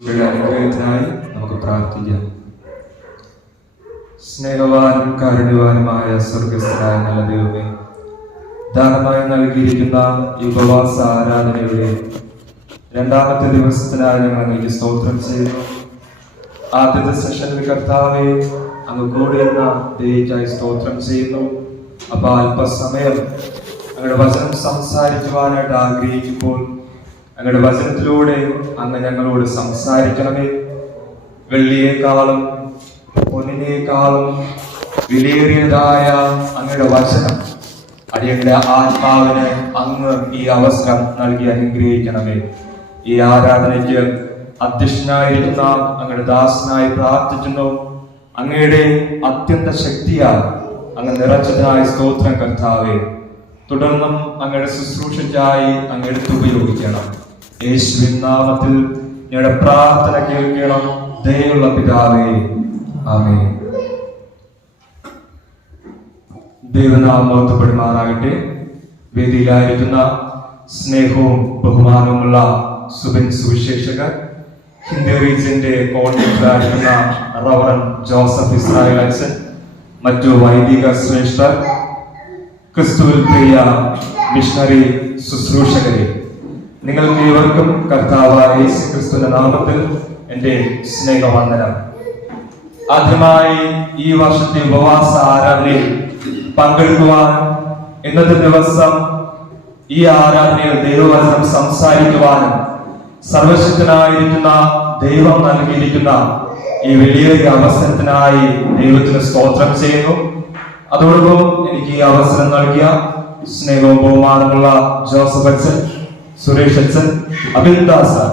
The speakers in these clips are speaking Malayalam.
അനുഗ്രഹത്തിനായി നമുക്ക് പ്രാർത്ഥിക്കാം. സ്നേഹവാനും കാരുണ്യവാനുമായ സ്വർഗസ്ഥനായ നല്ല ദൈവമേ, ദാനമായി നൽകിയിരിക്കുന്ന ഈ ഉപവാസ ആരാധനയുടെ രണ്ടാമത്തെ ദിവസത്തിനായി ഞങ്ങൾ അങ്ങേക്ക് സ്തോത്രം ചെയ്യുന്നു. ആദ്യത്തെ സെഷനിൽ കർത്താവെ അങ്ങ് കൂടിയെന്ന ദൈവയ്ക്കായി സ്തോത്രം ചെയ്യുന്നു. അപ്പൊ അല്പസമയം അങ്ങയുടെ വചനം സംസാരിക്കുവാനായിട്ട് ആഗ്രഹിക്കുമ്പോൾ അങ്ങയുടെ വചനത്തിലൂടെ അങ്ങ് ഞങ്ങളോട് സംസാരിക്കണമേ. വെള്ളിയേക്കാളും പൊന്നിനേക്കാളും വിലയേറിയതായ അങ്ങയുടെ വചനം അടിയങ്ങളുടെ ആത്മാവിന് അങ്ങ് ഈ അവസരം നൽകി അനുഗ്രഹിക്കണമേ. ഈ ആരാധനയ്ക്ക് അധ്യക്ഷനായിരിക്കുന്ന അങ്ങയുടെ ദാസനായി പ്രാർത്ഥിക്കുന്നു. അങ്ങയുടെ അത്യന്ത ശക്തിയാൽ അങ്ങ് നിറച്ചതിനായി സ്തോത്രം കർത്താവേ. തുടർന്നും അങ്ങയുടെ ശുശ്രൂഷയ്ക്കായി അങ്ങ് എടുത്ത് ഉപയോഗിക്കണം. യേശുവിൻ നാമത്തിൽ ഞങ്ങളുടെ പ്രാർത്ഥന കേൾക്കണം. ദയയുള്ള പിതാവേ, ആമേൻ. ദൈവനാമം മഹത്വപ്പെടുമാറാകട്ടെ. വേദിയിലായിരിക്കുന്ന സ്നേഹവും ബഹുമാനവുമുള്ള സുബിൻ സുവിശേഷകർ, ഹിന്ദി റീജിയന്റെ കോർഡിനേറ്ററായിരിക്കുന്ന റവറൻ ജോസഫ് ഇസ്രായേൽ അച്ഛൻ, മറ്റു വൈദിക ശ്രേഷ്ഠർ, ക്രിസ്തുവിൽ പ്രിയ മിഷണറി ശുശ്രൂഷകരെ, നിങ്ങൾക്ക് ഏവർക്കും കർത്താവായ യേശു ക്രിസ്തുവിന്റെ നാമത്തിൽ എന്റെ സ്നേഹവന്ദനം. ആദ്യമായി ഈ വർഷത്തെ ഉപവാസ ആരാധനയിൽ പങ്കെടുക്കുവാൻ, ഇന്നത്തെ ദിവസം ഈ ആരാധനയിൽ ദൈവവചനം സംസാരിക്കുവാനും സർവശക്തനായിരിക്കുന്ന ദൈവം നൽകിയിരിക്കുന്ന ഈ വലിയൊരു അവസരത്തിനായി ദൈവത്തിന് സ്തോത്രം ചെയ്യുന്നു. അതോടൊപ്പം എനിക്ക് ഈ അവസരം നൽകിയ സ്നേഹവും ബഹുമാനമുള്ള ജോസഫ് അച്ഛൻ, സുരേഷ് അച്ഛൻ, അബിൽദാസ്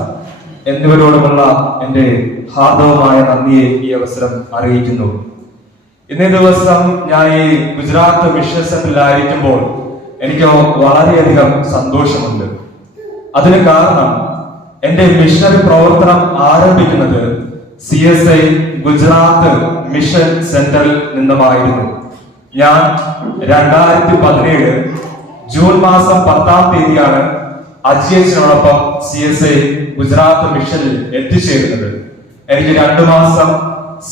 എന്നിവരോടുമുള്ള എന്റെ ഹാർദവമായ നന്ദിയെ ഈ അവസരം അറിയിക്കുന്നു. ഇന്നേ ദിവസം ഞാൻ ഈ ഗുജറാത്ത് മിഷൻ സെന്ററിലായിരിക്കുമ്പോൾ എനിക്ക് വളരെയധികം സന്തോഷമുണ്ട്. അതിന് കാരണം എന്റെ മിഷണറി പ്രവർത്തനം ആരംഭിക്കുന്നത് CSI ഗുജറാത്ത് മിഷൻ സെന്ററിൽ നിന്നുമായിരുന്നു. ഞാൻ 2017 ജൂൺ മാസം 10-ാം തീയതിയാണ് അജിയച്ചനോടൊപ്പം CSI ഗുജറാത്ത് മിഷനിൽ എത്തിച്ചേരുന്നത്. എനിക്ക് 2 മാസം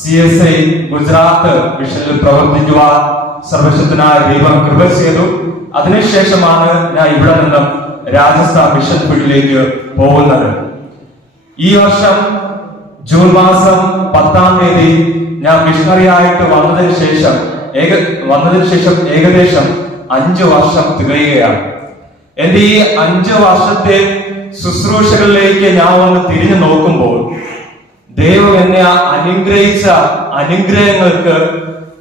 CSI ഗുജറാത്ത് മിഷനിൽ പ്രവർത്തിക്കുവാൻ സർവശക്തനായ ദൈവം കൃപ ചെയ്തു. അതിനുശേഷമാണ് ഞാൻ ഇവിടെ നിന്നും രാജസ്ഥാൻ മിഷൻ ഫീൽഡിലേക്ക് പോകുന്നത്. ഈ വർഷം ജൂൺ മാസം 10-ാം തീയതി ഞാൻ മിഷണറി ആയിട്ട് വന്നതിന് ശേഷം ഏകദേശം 5 വർഷം തികയുകയാണ്. എന്റെ ഈ 5 വർഷത്തെ ശുശ്രൂഷകളിലേക്ക് ഞാൻ ഒന്ന് തിരിഞ്ഞു നോക്കുമ്പോൾ ദൈവം എന്നെ അനുഗ്രഹിച്ച അനുഗ്രഹങ്ങൾക്ക്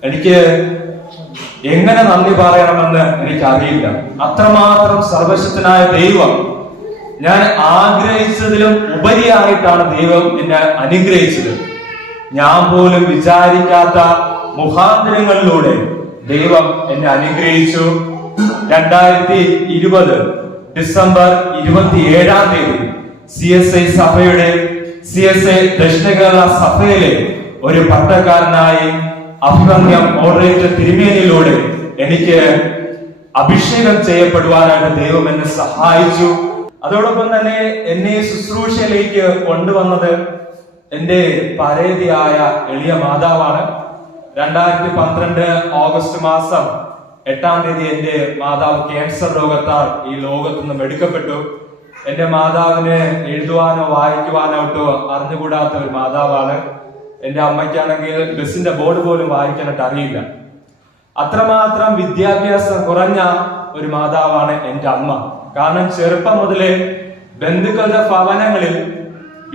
എനിക്ക് എങ്ങനെ നന്ദി പറയണമെന്ന് എനിക്കറിയില്ല. അത്രമാത്രം സർവശക്തനായ ദൈവം, ഞാൻ ആഗ്രഹിച്ചതിലും ഉപരിയായിട്ടാണ് ദൈവം എന്നെ അനുഗ്രഹിച്ചത്. ഞാൻ പോലും വിചാരിക്കാത്ത മുഖാന്തരങ്ങളിലൂടെ ദൈവം എന്നെ അനുഗ്രഹിച്ചു. 2020 ഡിസംബർ 27-ാം തീയതി CSI ദക്ഷിണ കേരള സഭയിലെ ഒരു പട്ടക്കാരനായി അഭിമന്യം മോഡറേറ്റർ തിരുമേനിയിലൂടെ എനിക്ക് അഭിഷേകം ചെയ്യപ്പെടുവാനായിട്ട് ദൈവം എന്നെ സഹായിച്ചു. അതോടൊപ്പം തന്നെ എന്നെ ശുശ്രൂഷയിലേക്ക് കൊണ്ടുവന്നത് എന്റെ പരേതിയായ എളിയ മാതാവാണ്. 2012 ഓഗസ്റ്റ് മാസം 8-ാം തീയതി എന്റെ മാതാവ് ക്യാൻസർ രോഗത്താൽ ഈ ലോകത്തു നിന്നും എടുക്കപ്പെട്ടു. എന്റെ മാതാവിന് എഴുതുവാനോ വായിക്കുവാനോ അറിഞ്ഞുകൂടാത്ത ഒരു മാതാവാണ്. എന്റെ അമ്മയ്ക്കാണെങ്കിൽ ബസിന്റെ ബോർഡ് പോലും വായിക്കാനായിട്ട് അറിയില്ല. അത്രമാത്രം വിദ്യാഭ്യാസം കുറഞ്ഞ ഒരു മാതാവാണ് എന്റെ അമ്മ. കാരണം ചെറുപ്പം മുതലേ ബന്ധുക്കളുടെ ഭവനങ്ങളിൽ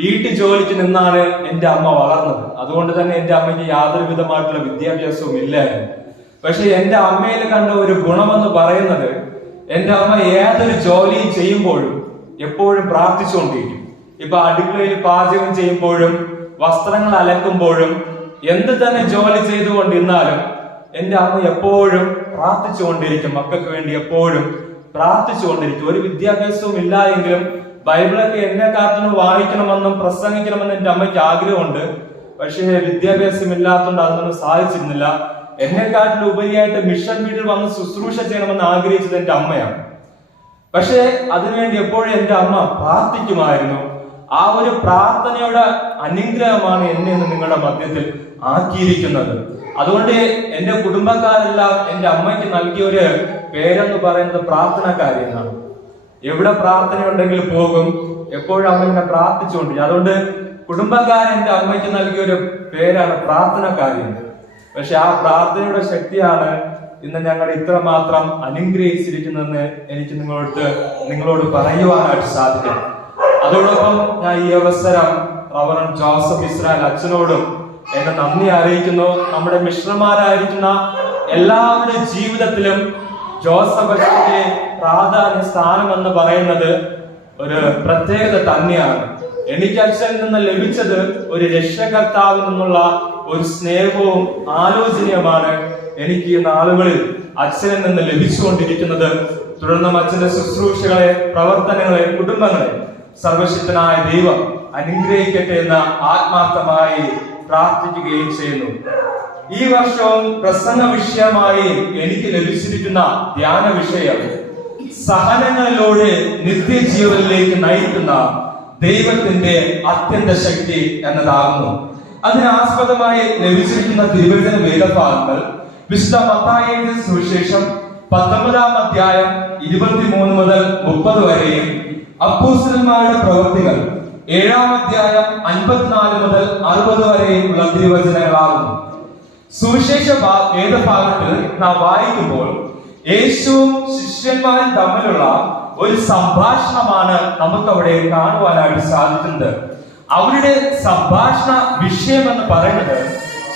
വീട്ടു ജോലിക്ക് നിന്നാണ് എന്റെ അമ്മ വളർന്നത്. അതുകൊണ്ട് തന്നെ എന്റെ അമ്മയ്ക്ക് യാതൊരു വിധമായിട്ടുള്ള വിദ്യാഭ്യാസവും ഇല്ലായിരുന്നു. പക്ഷെ എന്റെ അമ്മയിൽ കണ്ട ഒരു ഗുണമെന്ന് പറയുന്നത്, എന്റെ അമ്മ ഏതൊരു ജോലി ചെയ്യുമ്പോഴും എപ്പോഴും പ്രാർത്ഥിച്ചുകൊണ്ടിരിക്കും. ഇപ്പൊ അടുക്കളയിൽ പാചകം ചെയ്യുമ്പോഴും വസ്ത്രങ്ങൾ അലക്കുമ്പോഴും എന്ത് തന്നെ ജോലി ചെയ്തുകൊണ്ടിരുന്നാലും എന്റെ അമ്മ എപ്പോഴും പ്രാർത്ഥിച്ചുകൊണ്ടിരിക്കും. മക്കൾക്ക് വേണ്ടി എപ്പോഴും പ്രാർത്ഥിച്ചുകൊണ്ടിരിക്കും. ഒരു വിദ്യാഭ്യാസവും ഇല്ല എങ്കിലും ബൈബിളൊക്കെ എന്നെക്കാട്ടിലും വായിക്കണമെന്നും പ്രസംഗിക്കണമെന്നും എന്റെ അമ്മയ്ക്ക് ആഗ്രഹമുണ്ട്. പക്ഷേ വിദ്യാഭ്യാസം ഇല്ലാത്തതുകൊണ്ട് അതൊന്നും സാധിച്ചിരുന്നില്ല. എന്നെക്കാട്ടിലും ഉപരിയായിട്ട് മിഷൻ വീട്ടിൽ വന്ന് ശുശ്രൂഷ ചെയ്യണമെന്ന് ആഗ്രഹിച്ചത് എന്റെ അമ്മയാണ്. പക്ഷെ അതിനുവേണ്ടി എപ്പോഴും എന്റെ അമ്മ പ്രാർത്ഥിക്കുമായിരുന്നു. ആ ഒരു പ്രാർത്ഥനയുടെ അനുഗ്രഹമാണ് എന്നെ നിങ്ങളുടെ മധ്യത്തിൽ ആക്കിയിരിക്കുന്നത്. അതുകൊണ്ട് എന്റെ കുടുംബക്കാരെല്ലാം എന്റെ അമ്മയ്ക്ക് നൽകിയ ഒരു പേരെന്ന് പറയുന്നത് പ്രാർത്ഥനക്കാരി എന്നാണ്. എവിടെ പ്രാർത്ഥന ഉണ്ടെങ്കിൽ പോകും, എപ്പോഴും അമ്മ ഇങ്ങനെ പ്രാർത്ഥിച്ചുകൊണ്ടിരിക്കും. അതുകൊണ്ട് കുടുംബക്കാരൻ എന്റെ അമ്മയ്ക്ക് നൽകിയ ഒരു പേരാണ് പ്രാർത്ഥനക്കാരി. പക്ഷെ ആ പ്രാർത്ഥനയുടെ ശക്തിയാണ് ഇന്ന് ഞങ്ങൾ ഇത്രമാത്രം അനുഗ്രഹിച്ചിരിക്കുന്നതെന്ന് എനിക്ക് നിങ്ങളോട് പറയുവാനായിട്ട് സാധിക്കും. അതോടൊപ്പം ഞാൻ ഈ അവസരം റവറൻ ജോസഫ് ഇസ്രായേൽ അച്ഛനോടും എന്നെ നന്ദി അറിയിക്കുന്നു. നമ്മുടെ മിശ്രന്മാരായിരിക്കുന്ന എല്ലാവരുടെ ജീവിതത്തിലും ജോസഫ് അച്ഛന്റെ പ്രാധാന്യ സ്ഥാനം എന്ന് പറയുന്നത് ഒരു പ്രത്യേകത തന്നെയാണ്. എനിക്ക് അച്ഛനിൽ നിന്ന് ലഭിച്ചത് ഒരു രക്ഷകർത്താവിൽ നിന്നുള്ള ഒരു സ്നേഹവും ആലോചനയുമാണ് എനിക്ക് ഈ നാളുകളിൽ അച്ഛനിൽ നിന്ന് ലഭിച്ചുകൊണ്ടിരിക്കുന്നത്. തുടർന്നും അച്ഛന്റെ ശുശ്രൂഷകളെ, പ്രവർത്തനങ്ങളെ, കുടുംബങ്ങളെ സർവശക്തനായ ദൈവം അനുഗ്രഹിക്കട്ടെ എന്ന് ആത്മാർത്ഥമായി പ്രാർത്ഥിക്കുകയും ചെയ്യുന്നു. ഈ വർഷവും പ്രസംഗ വിഷയമായി എനിക്ക് ലഭിച്ചിരിക്കുന്ന ധ്യാന വിഷയം സഹനങ്ങളിലൂടെ നിത്യജീവനിലേക്ക് നയിക്കുന്ന ദൈവത്തിന്റെ അത്യന്ത ശക്തി എന്നതാകുന്നു. അതിനാസ്പദമായി ലഭിച്ചിരിക്കുന്ന തിരുവചന വേദഭാഗങ്ങൾ വിശുദ്ധ മത്തായിയുടെ സുവിശേഷം 19-ാം അധ്യായം 23 മുതൽ 30 വരെയും, അപ്പോസ്തലന്മാരുടെ പ്രവൃത്തികൾ 7-ാം അധ്യായം 54 മുതൽ 60 വരെയും ഉള്ള തിരുവചനങ്ങളാകുന്നു. സുവിശേഷ വേദഭാഗത്തിൽ നാം വായിക്കുമ്പോൾ യേശുവും ശിഷ്യന്മാരും തമ്മിലുള്ള ഒരു സംഭാഷണമാണ് നമുക്ക് അവിടെ കാണുവാനായിട്ട് സാധിക്കുന്നത്. അവരുടെ സംഭാഷണ വിഷയം എന്ന് പറയുന്നത്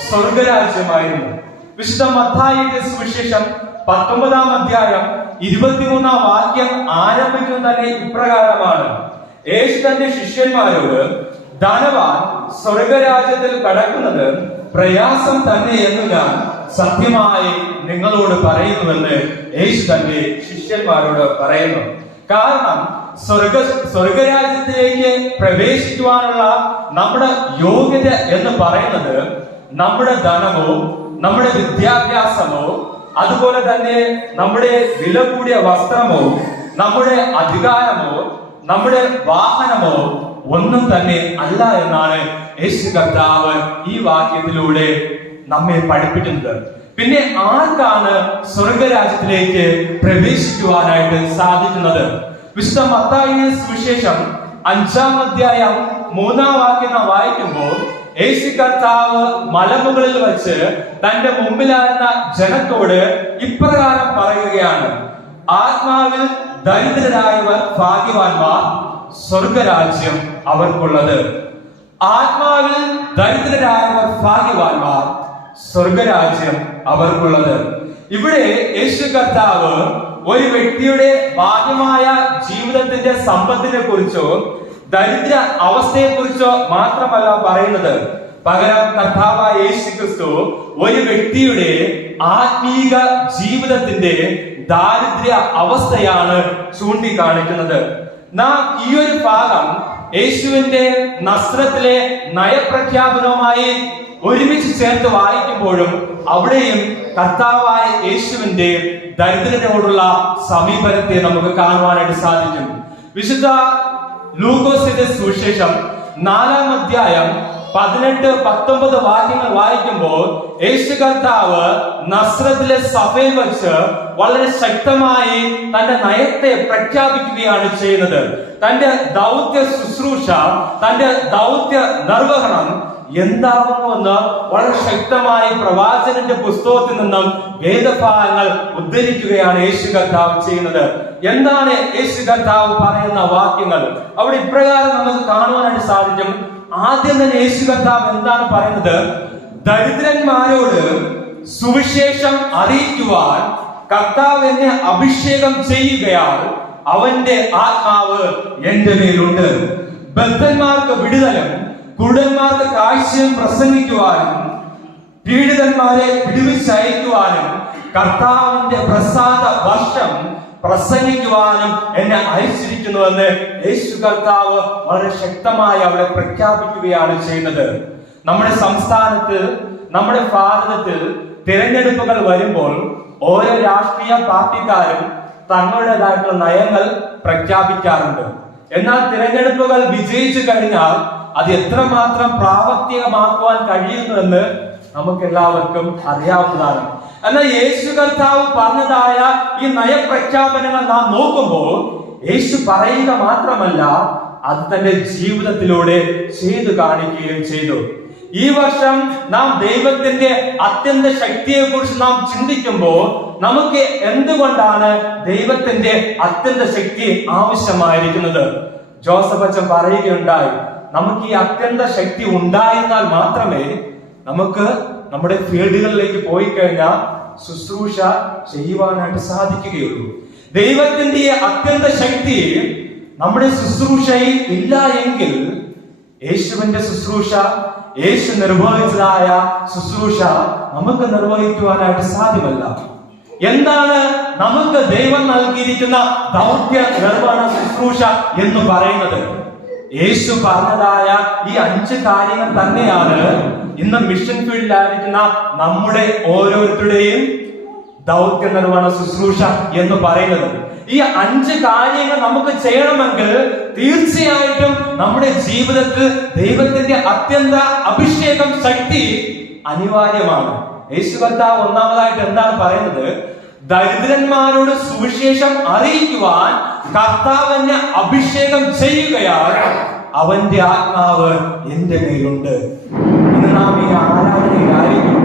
സ്വർഗരാജ്യമായിരുന്നു. വിശുദ്ധ മത്തായിയുടെ സുവിശേഷം 19-ാം അധ്യായം 23-ാം വാക്യം ആരംഭിക്കുന്നത് തന്നെ ഇപ്രകാരമാണ്: യേശു തന്റെ ശിഷ്യന്മാരോട്, ധനവാൻ സ്വർഗരാജ്യത്തിൽ കടക്കുന്നത് പ്രയാസം തന്നെ എന്ന് ഞാൻ സത്യമായി നിങ്ങളോട് പറയുന്നുവെന്ന് യേശു തന്റെ ശിഷ്യന്മാരോട് പറയുന്നു. കാരണം സ്വർഗരാജ്യത്തിലേക്ക് പ്രവേശിക്കുവാനുള്ള നമ്മുടെ യോഗ്യത എന്ന് പറയുന്നത് നമ്മുടെ ധനമോ, നമ്മുടെ വിദ്യാഭ്യാസമോ, അതുപോലെ തന്നെ നമ്മുടെ വില കൂടിയ വസ്ത്രമോ, നമ്മുടെ അധികാരമോ, നമ്മുടെ വാഹനമോ ഒന്നും തന്നെ അല്ല എന്നാണ് യേശു കർത്താവ് ഈ വാക്യത്തിലൂടെ നമ്മെ പഠിപ്പിക്കുന്നത്. പിന്നെ ആർക്കാണ് സ്വർഗരാജ്യത്തിലേക്ക് പ്രവേശിക്കുവാനായിട്ട് സാധിക്കുന്നത്? വിശുദ്ധ മത്തായിയുടെ സുവിശേഷം 5-ാം അധ്യായം 3-ാം വാക്യം വായിക്കുമ്പോൾ യേശു കർത്താവ് മലമുകളിൽ വെച്ച് തന്റെ മുമ്പിലായിരുന്ന ജനത്തോട് ഇപ്രകാരം പറയുകയാണ്: ആത്മാവിൽ ദരിദ്രരായവർ ഭാഗ്യവാന്മാർ, സ്വർഗരാജ്യം അവർക്കുള്ളത്. ആത്മാവിൽ ദരിദ്രരായവർ ഭാഗ്യവാന്മാർ, സ്വർഗരാജ്യം അവർക്കുള്ളത്. ഇവിടെ യേശു കർത്താവ് ഒരു വ്യക്തിയുടെ ബാഹ്യമായ ജീവിതത്തിന്റെ സമ്പത്തിനെ കുറിച്ചോ ദരിദ്ര അവസ്ഥയെ കുറിച്ചോ മാത്രമല്ല പറയുന്നത്. പകരം കർത്താവായ യേശു ക്രിസ്തു ഒരു വ്യക്തിയുടെ ആത്മീക ജീവിതത്തിന്റെ ദാരിദ്ര്യ അവസ്ഥയാണ് ചൂണ്ടിക്കാണിക്കുന്നത്. നാം ഈ ഒരു ഭാഗം യേശുവിന്റെ നസ്രത്തിലെ നയപ്രഖ്യാപനവുമായി ഒരുമിച്ച് ചേർത്ത് വായിക്കുമ്പോഴും അവിടെയും കർത്താവായ യേശുവിന്റെ ദരിദ്രനോടുള്ള സമീപനത്തെ നമുക്ക് കാണുവാനായിട്ട് സാധിക്കും. വിശുദ്ധ ലൂക്കോസിന്റെ സുവിശേഷം 4-ാം അധ്യായം 18-19 വാക്യങ്ങൾ വായിക്കുമ്പോൾ യേശു കർത്താവ് നസ്രത്തിലെ സഭയിൽ വെച്ച് വളരെ ശക്തമായി തന്റെ നയത്തെ പ്രഖ്യാപിക്കുകയാണ് ചെയ്യുന്നത്. തന്റെ ദൗത്യ ശുശ്രൂഷ, തന്റെ ദൗത്യ നിർവഹണം എന്താകുന്നുവെന്ന് വളരെ ശക്തമായി പ്രവാചകന്റെ പുസ്തകത്തിൽ നിന്നും വേദഭാഗങ്ങൾ ഉദ്ധരിക്കുകയാണ് യേശു കർത്താവ് ചെയ്യുന്നത്. എന്താണ് യേശു കർത്താവ് പറയുന്ന വാക്യങ്ങൾ? അവിടെ ഇപ്രകാരം നമുക്ക് കാണുവാനായിട്ട് സാധിക്കും. ആദ്യം തന്നെ യേശു കർത്താവ് എന്താണ് പറയുന്നത്? ദരിദ്രന്മാരോട് സുവിശേഷം അറിയിക്കുവാൻ കർത്താവ് എന്നെ അഭിഷേകം ചെയ്യുകയാൽ അവന്റെ ആത്മാവ് എന്റെ മേലുണ്ട്. ബദ്ധന്മാർക്ക് വിടുതലും കുരുടന്മാർക്ക് കാഴ്ചയും പ്രസംഗിക്കുവാനും പീഡിതന്മാരെ വിടുവിച്ചയക്കുവാനും കർത്താവിന്റെ പ്രസാദ വർഷം പ്രസംഗിക്കുവാനും എന്നെ അയച്ചിരിക്കുന്നുവെന്ന് യേശു കർത്താവ് വളരെ ശക്തമായി അവിടെ പ്രഖ്യാപിക്കുകയാണ് ചെയ്യുന്നത്. നമ്മുടെ സംസ്ഥാനത്ത്, നമ്മുടെ ഭാരതത്തിൽ തിരഞ്ഞെടുപ്പുകൾ വരുമ്പോൾ ഓരോ രാഷ്ട്രീയ പാർട്ടിക്കാരും തങ്ങളുടേതായിട്ടുള്ള നയങ്ങൾ പ്രഖ്യാപിക്കാറുണ്ട്. എന്നാൽ തിരഞ്ഞെടുപ്പുകൾ വിജയിച്ചു കഴിഞ്ഞാൽ അത് എത്രമാത്രം പ്രാവർത്തികമാക്കുവാൻ കഴിയുന്നുവെന്ന് നമുക്ക് എല്ലാവർക്കും അറിയാവുന്നതാണ്. എന്നാൽ യേശു കർത്താവ് പറഞ്ഞതായ ഈ നയപ്രഖ്യാപനങ്ങൾ നാം നോക്കുമ്പോൾ യേശു പറയുക മാത്രമല്ല, അത് തന്റെ ജീവിതത്തിലൂടെ ചെയ്തു കാണിക്കുകയും ചെയ്തു. ഈ വർഷം നാം ദൈവത്തിന്റെ അത്യന്ത ശക്തിയെ കുറിച്ച് നാം ചിന്തിക്കുമ്പോൾ നമുക്ക് എന്തുകൊണ്ടാണ് ദൈവത്തിന്റെ അത്യന്ത ശക്തി ആവശ്യമായിരിക്കുന്നത്? ജോസഫ് അച്ഛൻ പറയുകയുണ്ടായി, നമുക്ക് ഈ അത്യന്ത ശക്തി ഉണ്ടായിരുന്നാൽ മാത്രമേ നമുക്ക് നമ്മുടെ ഫീൽഡുകളിലേക്ക് പോയി കഴിഞ്ഞാൽ ശുശ്രൂഷ ചെയ്യുവാനായിട്ട് സാധിക്കുകയുള്ളൂ. ദൈവത്തിന്റെ ഈ അത്യന്ത ശക്തി നമ്മുടെ ശുശ്രൂഷയിൽ ഇല്ല എങ്കിൽ യേശുവിന്റെ ശുശ്രൂഷ, യേശു നിർവഹിച്ചതായ ശുശ്രൂഷ നമുക്ക് നിർവഹിക്കുവാനായിട്ട് സാധ്യമല്ല. എന്താണ് നമുക്ക് ദൈവം നൽകിയിരിക്കുന്ന ദൗത്യ നിർവഹണ ശുശ്രൂഷ എന്ന് പറയുന്നത്? യേശു പറഞ്ഞതായ ഈ 5 കാര്യങ്ങൾ തന്നെയാണ് ഇന്ന് മിഷൻ ഫീൽഡിലായിരിക്കുന്ന നമ്മുടെ ഓരോരുത്തരുടെയും ദൗത്യ നിർവഹണ ശുശ്രൂഷ എന്ന് പറയുന്നത്. ഈ 5 കാര്യങ്ങൾ നമുക്ക് ചെയ്യണമെങ്കിൽ തീർച്ചയായിട്ടും നമ്മുടെ ജീവിതത്തിൽ ദൈവത്തിന്റെ അത്യന്ത അഭിഷേകം, ശക്തി അനിവാര്യമാണ്. യേശു കർത്താവ് ഒന്നാമതായിട്ട് എന്താണ് പറയുന്നത്? ദരിദ്രന്മാരോട് സുവിശേഷം അറിയിക്കുവാൻ കർത്താവ് എന്നെ അഭിഷേകം ചെയ്യുകയാൽ അവന്റെ ആത്മാവ് എന്റെ മേലുണ്ട്. ഇന്ന് നാം ഈ ആരാധനയിലായിരിക്കും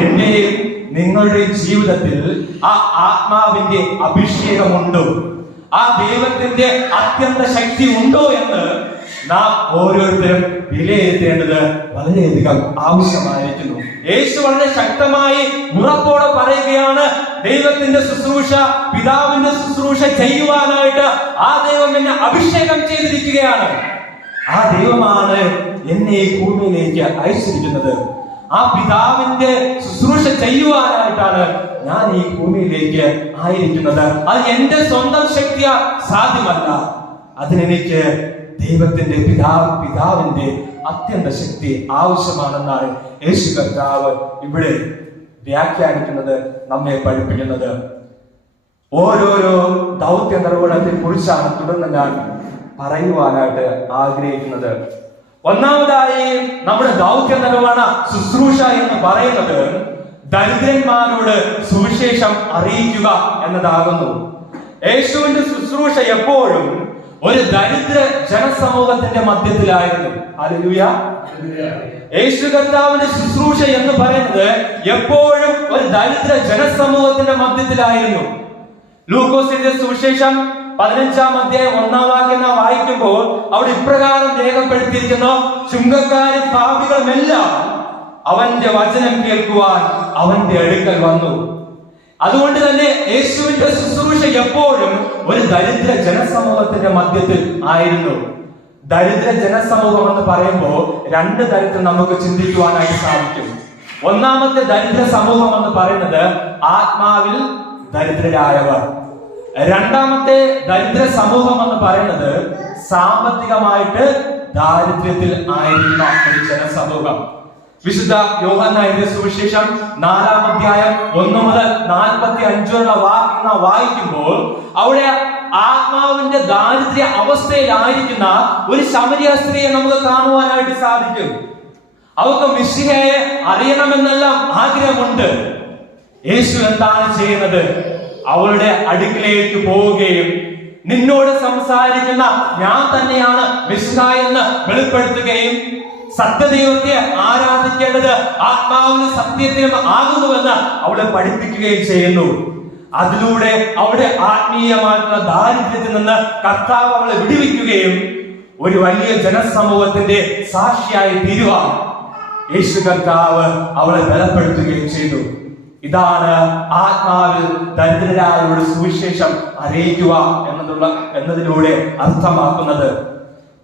എന്റെയും നിങ്ങളുടെ ജീവിതത്തിൽ ആ ആത്മാവിന്റെ അഭിഷേകമുണ്ടോ, ആ ദൈവത്തിന്റെ അത്യന്ത ശക്തി ഉണ്ടോ എന്ന് നാം ഓരോരുത്തരും വിലയിരുത്തേണ്ടത് വളരെയധികം ആവശ്യമായിരിക്കുന്നു. യേശു വളരെ ശക്തമായി ഉറപ്പോടെ പറയുകയാണ്, ദൈവത്തിന്റെ ശുശ്രൂഷ, പിതാവിന്റെ ശുശ്രൂഷ ചെയ്യുവാനായിട്ട് ആ ദൈവം എന്നെ അഭിഷേകം ചെയ്തിരിക്കുകയാണ്. ആ ദൈവമാണ് എന്നെ ഈ ഭൂമിയിലേക്ക് അയച്ചിരിക്കുന്നത്. ആ പിതാവിന്റെ ശുശ്രൂഷ ചെയ്യുവാനായിട്ടാണ് ഞാൻ ഈ ഭൂമിയിലേക്ക് ആയിരിക്കുന്നത്. അത് എന്റെ സ്വന്തം ശക്തിയാ സാധ്യമല്ല. അതിനെനിക്ക് ദൈവത്തിന്റെ പിതാവിന്റെ അത്യന്ത ശക്തി ആവശ്യമാണെന്നാണ് യേശു കർത്താവ് ഇവിടെ വ്യാഖ്യാനിക്കുന്നത്, നമ്മെ പഠിപ്പിക്കുന്നത്. ഓരോരോ ദൗത്യ നിർവഹണത്തെ കുറിച്ചാണ് തുടർന്ന് ഞാൻ പറയുവാനായിട്ട് ആഗ്രഹിക്കുന്നത്. ഒന്നാമതായി നമ്മുടെ ദൗത്യ നിർവഹണ ശുശ്രൂഷ എന്ന് പറയുന്നത് ദരിദ്രന്മാരോട് സുവിശേഷം അറിയിക്കുക എന്നതാകുന്നു. യേശുവിന്റെ ശുശ്രൂഷ എപ്പോഴും ഒരു ദരിദ്ര ജനസമൂഹത്തിന്റെ മധ്യത്തിലായിരുന്നു. ഹല്ലേലൂയ. യേശു കർത്താവിന്റെ ശുശ്രൂഷ എന്ന് പറയുന്നത് എപ്പോഴും ഒരു ദരിദ്ര ജനസമൂഹത്തിന്റെ മധ്യത്തിലായിരുന്നു. ലൂക്കോസിന്റെ സുവിശേഷം 15-ാം അധ്യായം 1-ാം വാക്യം നാം വായിക്കുമ്പോൾ അവിടെ ഇപ്രകാരം രേഖപ്പെടുത്തിയിരിക്കുന്നു, ചുങ്കക്കാരും പാപികളുമെല്ലാം അവന്റെ വചനം കേൾക്കുവാൻ അവന്റെ അടുക്കൽ വന്നു. അതുകൊണ്ട് തന്നെ യേശുവിന്റെ ശുശ്രൂഷ എപ്പോഴും ഒരു ദരിദ്ര ജനസമൂഹത്തിന്റെ മധ്യത്തിൽ ആയിരുന്നു. ദരിദ്ര ജനസമൂഹം എന്ന് പറയുമ്പോൾ 2 തരത്തിൽ നമുക്ക് ചിന്തിക്കുവാനായിട്ട് സാധിക്കും. ഒന്നാമത്തെ ദരിദ്ര സമൂഹം എന്ന് പറയുന്നത് ആത്മാവിൽ ദരിദ്രരായവർ. രണ്ടാമത്തെ ദരിദ്ര സമൂഹം എന്ന് പറയുന്നത് സാമ്പത്തികമായിട്ട് ദാരിദ്ര്യത്തിൽ ആയിരിക്കുന്ന ഒരു ജനസമൂഹം. വിശുദ്ധ യോഹന്നാൻ എഴുതിയ സുവിശേഷം 4-ാം അധ്യായം 1 മുതൽ 45 വരെയുള്ള വാക്യങ്ങൾ വായിക്കുമ്പോൾ അവിടെ ആത്മാവിന്റെ ദാരിദ്ര്യ അവസ്ഥയിലായിരിക്കുന്ന ഒരു ശമരിയ സ്ത്രീയെ നമുക്ക് കാണുവാനായിട്ട് സാധിക്കും. അവർക്ക് മിശിഹയെ അറിയണമെന്നെല്ലാം ആഗ്രഹമുണ്ട്. യേശു എന്താണ് ചെയ്യുന്നത്? അവളുടെ അടുക്കിലേക്ക് പോവുകയും നിന്നോട് സംസാരിക്കുന്ന ഞാൻ തന്നെയാണ് മിശിഹ എന്ന് വെളിപ്പെടുത്തുകയും സത്യദൈവത്തെ ആരാധിക്കേണ്ടത് ആത്മാവിനും സത്യത്തിനും ആകുന്നുവെന്ന് അവളെ പഠിപ്പിക്കുകയും ചെയ്യുന്നു. അതിലൂടെ അവിടെ ആത്മീയമായിട്ടുള്ള ദാരിദ്ര്യത്തിൽ നിന്ന് കർത്താവ് അവളെ വിടുവിക്കുകയും ഒരു വലിയ ജനസമൂഹത്തിന്റെ സാക്ഷിയായി തീരുവാൻ യേശു കർത്താവ് അവളെ ബലപ്പെടുത്തുകയും ചെയ്തു. ഇതാണ് ആത്മാവിൽ ദരിദ്രരായവരുടെ സുവിശേഷം അറിയിക്കുക എന്നതിലൂടെ അർത്ഥമാക്കുന്നത്.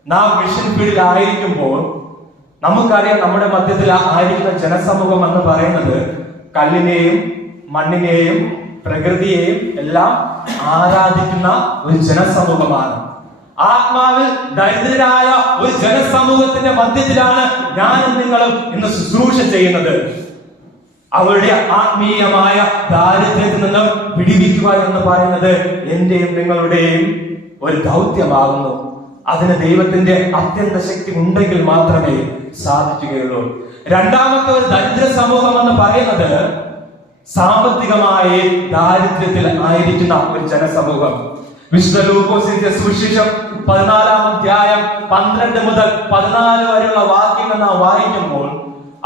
നാം മിഷൻ ഫീൽഡിൽ ആയിരിക്കുമ്പോൾ നമുക്കറിയാം, നമ്മുടെ മധ്യത്തിൽ ആയിരിക്കുന്ന ജനസമൂഹം എന്ന് പറയുന്നത് കല്ലിനെയും മണ്ണിനെയും പ്രകൃതിയെയും എല്ലാം ആരാധിക്കുന്ന ഒരു ജനസമൂഹമാണ്. ആത്മാവിൽ ദരിദ്രരായ ഒരു ജനസമൂഹത്തിന്റെ മധ്യത്തിലാണ് ഞാനും നിങ്ങളും ഇന്ന് ശുശ്രൂഷ ചെയ്യുന്നത്. അവരുടെ ആത്മീയമായ ദാരിദ്ര്യത്തിൽ നിന്നും വിടുവിക്കുക എന്ന് പറയുന്നത് എന്റെയും നിങ്ങളുടെയും ഒരു ദൗത്യമാകുന്നു. അതിന് ദൈവത്തിന്റെ അത്യന്ത ശക്തി ഉണ്ടെങ്കിൽ മാത്രമേ സാധിക്കുകയുള്ളൂ. രണ്ടാമത്തെ ഒരു ദരിദ്ര സമൂഹം എന്ന് പറയുന്നത് സാമ്പത്തികമായി ദാരിദ്ര്യത്തിൽ ആയിരിക്കുന്ന ഒരു ജനസമൂഹം. വിശുദ്ധ ലൂക്കോസിന്റെ സുവിശേഷം 14-ാം അധ്യായം 12 മുതൽ 14 വരെയുള്ള വാക്യങ്ങൾ നാം വായിക്കുമ്പോൾ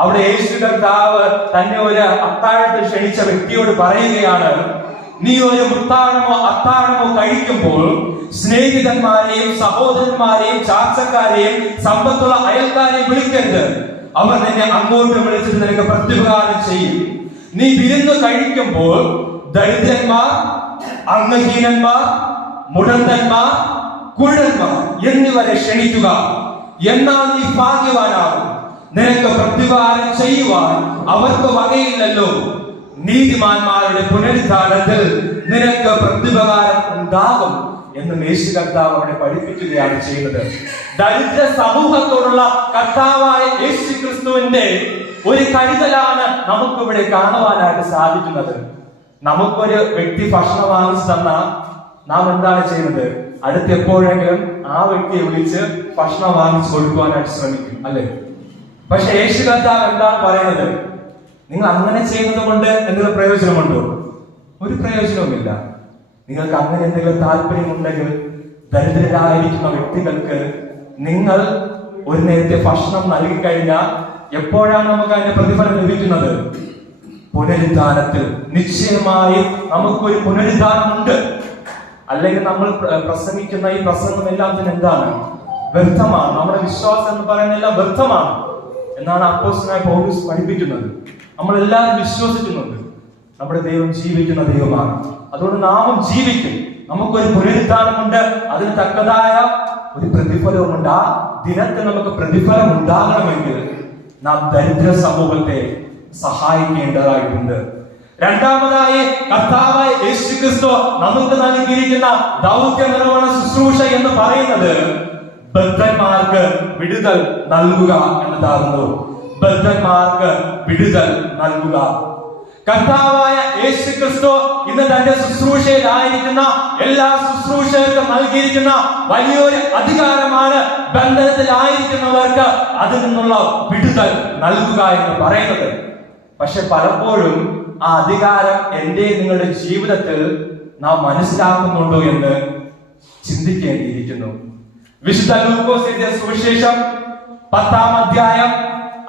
അവിടെ യേശു കർത്താവ് തന്നെ ഒരു അത്താഴത്തിൽ ക്ഷണിച്ച വ്യക്തിയോട് പറയുകയാണ്, നീ ഒരു മുത്താഴമോ അത്താഴമോ കഴിക്കുമ്പോൾ സ്നേഹിതന്മാരെയും സഹോദരന്മാരെയും ചാർച്ചക്കാരെയും സമ്പത്തുള്ള അയൽക്കാരെയും വിളിക്കരുത്. അവർ നിന്നെ അങ്ങോട്ട് വിളിച്ചിട്ട് നിനക്ക് പ്രത്യുപകാരം ചെയ്യും. നീ വിരുന്ന് കഴിക്കുമ്പോൾ ദരിദ്രന്മാർ, അംഗഹീനന്മാർ, മുടന്തന്മാർ, കുരുടന്മാർ എന്നിവരെ ക്ഷണിക്കുക. എന്നാൽ നീ ഭാഗ്യവാനാകും, നിനക്ക് പ്രത്യുപകാരം ചെയ്യുവാൻ അവർക്ക് വകയില്ലല്ലോ. നീതിമാന്മാരുടെ പുനരുദ്ധാനത്തിൽ നിനക്ക് പ്രത്യുപകാരം ഉണ്ടാകും എന്ന് യേശു കർത്താവ് അവിടെ പഠിപ്പിക്കുകയാണ് ചെയ്യുന്നത്. ദരിദ്ര സമൂഹത്തോടുള്ള കർത്താവായ യേശു ക്രിസ്തുവിന്റെ ഒരു കരുതലാണ് നമുക്കിവിടെ കാണുവാനായിട്ട് സാധിക്കുന്നത്. നമുക്കൊരു വ്യക്തി ഭക്ഷണം വാങ്ങിച്ചു തന്നാൽ നാം എന്താണ് ചെയ്യുന്നത്? അടുത്ത് എപ്പോഴെങ്കിലും ആ വ്യക്തിയെ വിളിച്ച് ഭക്ഷണം വാങ്ങിച്ചു കൊടുക്കുവാനായിട്ട് ശ്രമിക്കും, അല്ലെ? പക്ഷെ യേശു കർത്താവ് എന്താണ് പറയുന്നത്? നിങ്ങൾ അങ്ങനെ ചെയ്യുന്നത് കൊണ്ട് എന്തെങ്കിലും പ്രയോജനമുണ്ടോ? ഒരു പ്രയോജനവുമില്ല. നിങ്ങൾക്ക് അങ്ങനെ എന്തെങ്കിലും താല്പര്യമുണ്ടെങ്കിൽ ദരിദ്രരായിരിക്കുന്ന വ്യക്തികൾക്ക് നിങ്ങൾ ഒരു നേരത്തെ ഭക്ഷണം നൽകി കഴിഞ്ഞാൽ എപ്പോഴാണ് നമുക്ക് അതിന്റെ പ്രതിഫലം ലഭിക്കുന്നത്? പുനരുദ്ധാനത്തിൽ. നിശ്ചയമായും നമുക്കൊരു പുനരുദ്ധാനമുണ്ട്. അല്ലെങ്കിൽ നമ്മൾ പ്രസംഗിക്കുന്ന ഈ പ്രസംഗം എല്ലാത്തിനും എന്താണ്? വ്യർത്ഥമാണ്. നമ്മുടെ വിശ്വാസം എന്ന് പറയുന്ന എല്ലാം വ്യർത്ഥമാണ് എന്നാണ് അപ്പോസ്തലനായ പൗലോസ് പഠിപ്പിക്കുന്നത്. നമ്മളെല്ലാവരും വിശ്വസിക്കുന്നുണ്ട് നമ്മുടെ ദൈവം ജീവിക്കുന്ന ദൈവമാണ്. അതുകൊണ്ട് നാമും ജീവിക്കും. നമുക്കൊരു പുനരുദ്ധാനമുണ്ട്. അതിന് തക്കതായ ഒരു പ്രതിഫലവുമുണ്ട്. ആ ദിനത്തിൽ നമുക്ക് പ്രതിഫലം ഉണ്ടാകണമെങ്കിൽ നാം ദരിദ്ര സമൂഹത്തെ സഹായിക്കേണ്ടതായിട്ടുണ്ട്. രണ്ടാമതായി കർത്താവായ യേശു ക്രിസ്തു നമുക്ക് നൽകിയിരിക്കുന്ന ദൗത്യ നിർവഹണ ശുശ്രൂഷ എന്ന് പറയുന്നത് ബദ്ധന്മാർക്ക് വിടുതൽ നൽകുക എന്നതാകുന്നു. ബദ്ധന്മാർക്ക് വിടുതൽ നൽകുക. കർത്താവായ യേശു ക്രിസ്തു ഇന്ന് തന്റെ ശുശ്രൂഷയിലായിരിക്കുന്ന എല്ലാ ശുശ്രൂഷകർക്കും നൽകിയിരിക്കുന്ന വലിയൊരു അധികാരമാണ് ബന്ധനത്തിലായിരിക്കുന്നവർക്ക് അതിൽ നിന്നുള്ള വിടുതൽ നൽകുക എന്ന് പറയുന്നത്. പക്ഷെ പലപ്പോഴും ആ അധികാരം എന്റെ നിങ്ങളുടെ ജീവിതത്തിൽ നാം മനസ്സിലാക്കുന്നുണ്ടോ എന്ന് ചിന്തിക്കേണ്ടിയിരിക്കുന്നു. വിശുദ്ധ ലൂക്കോസിന്റെ സുവിശേഷം 10-ാം അധ്യായം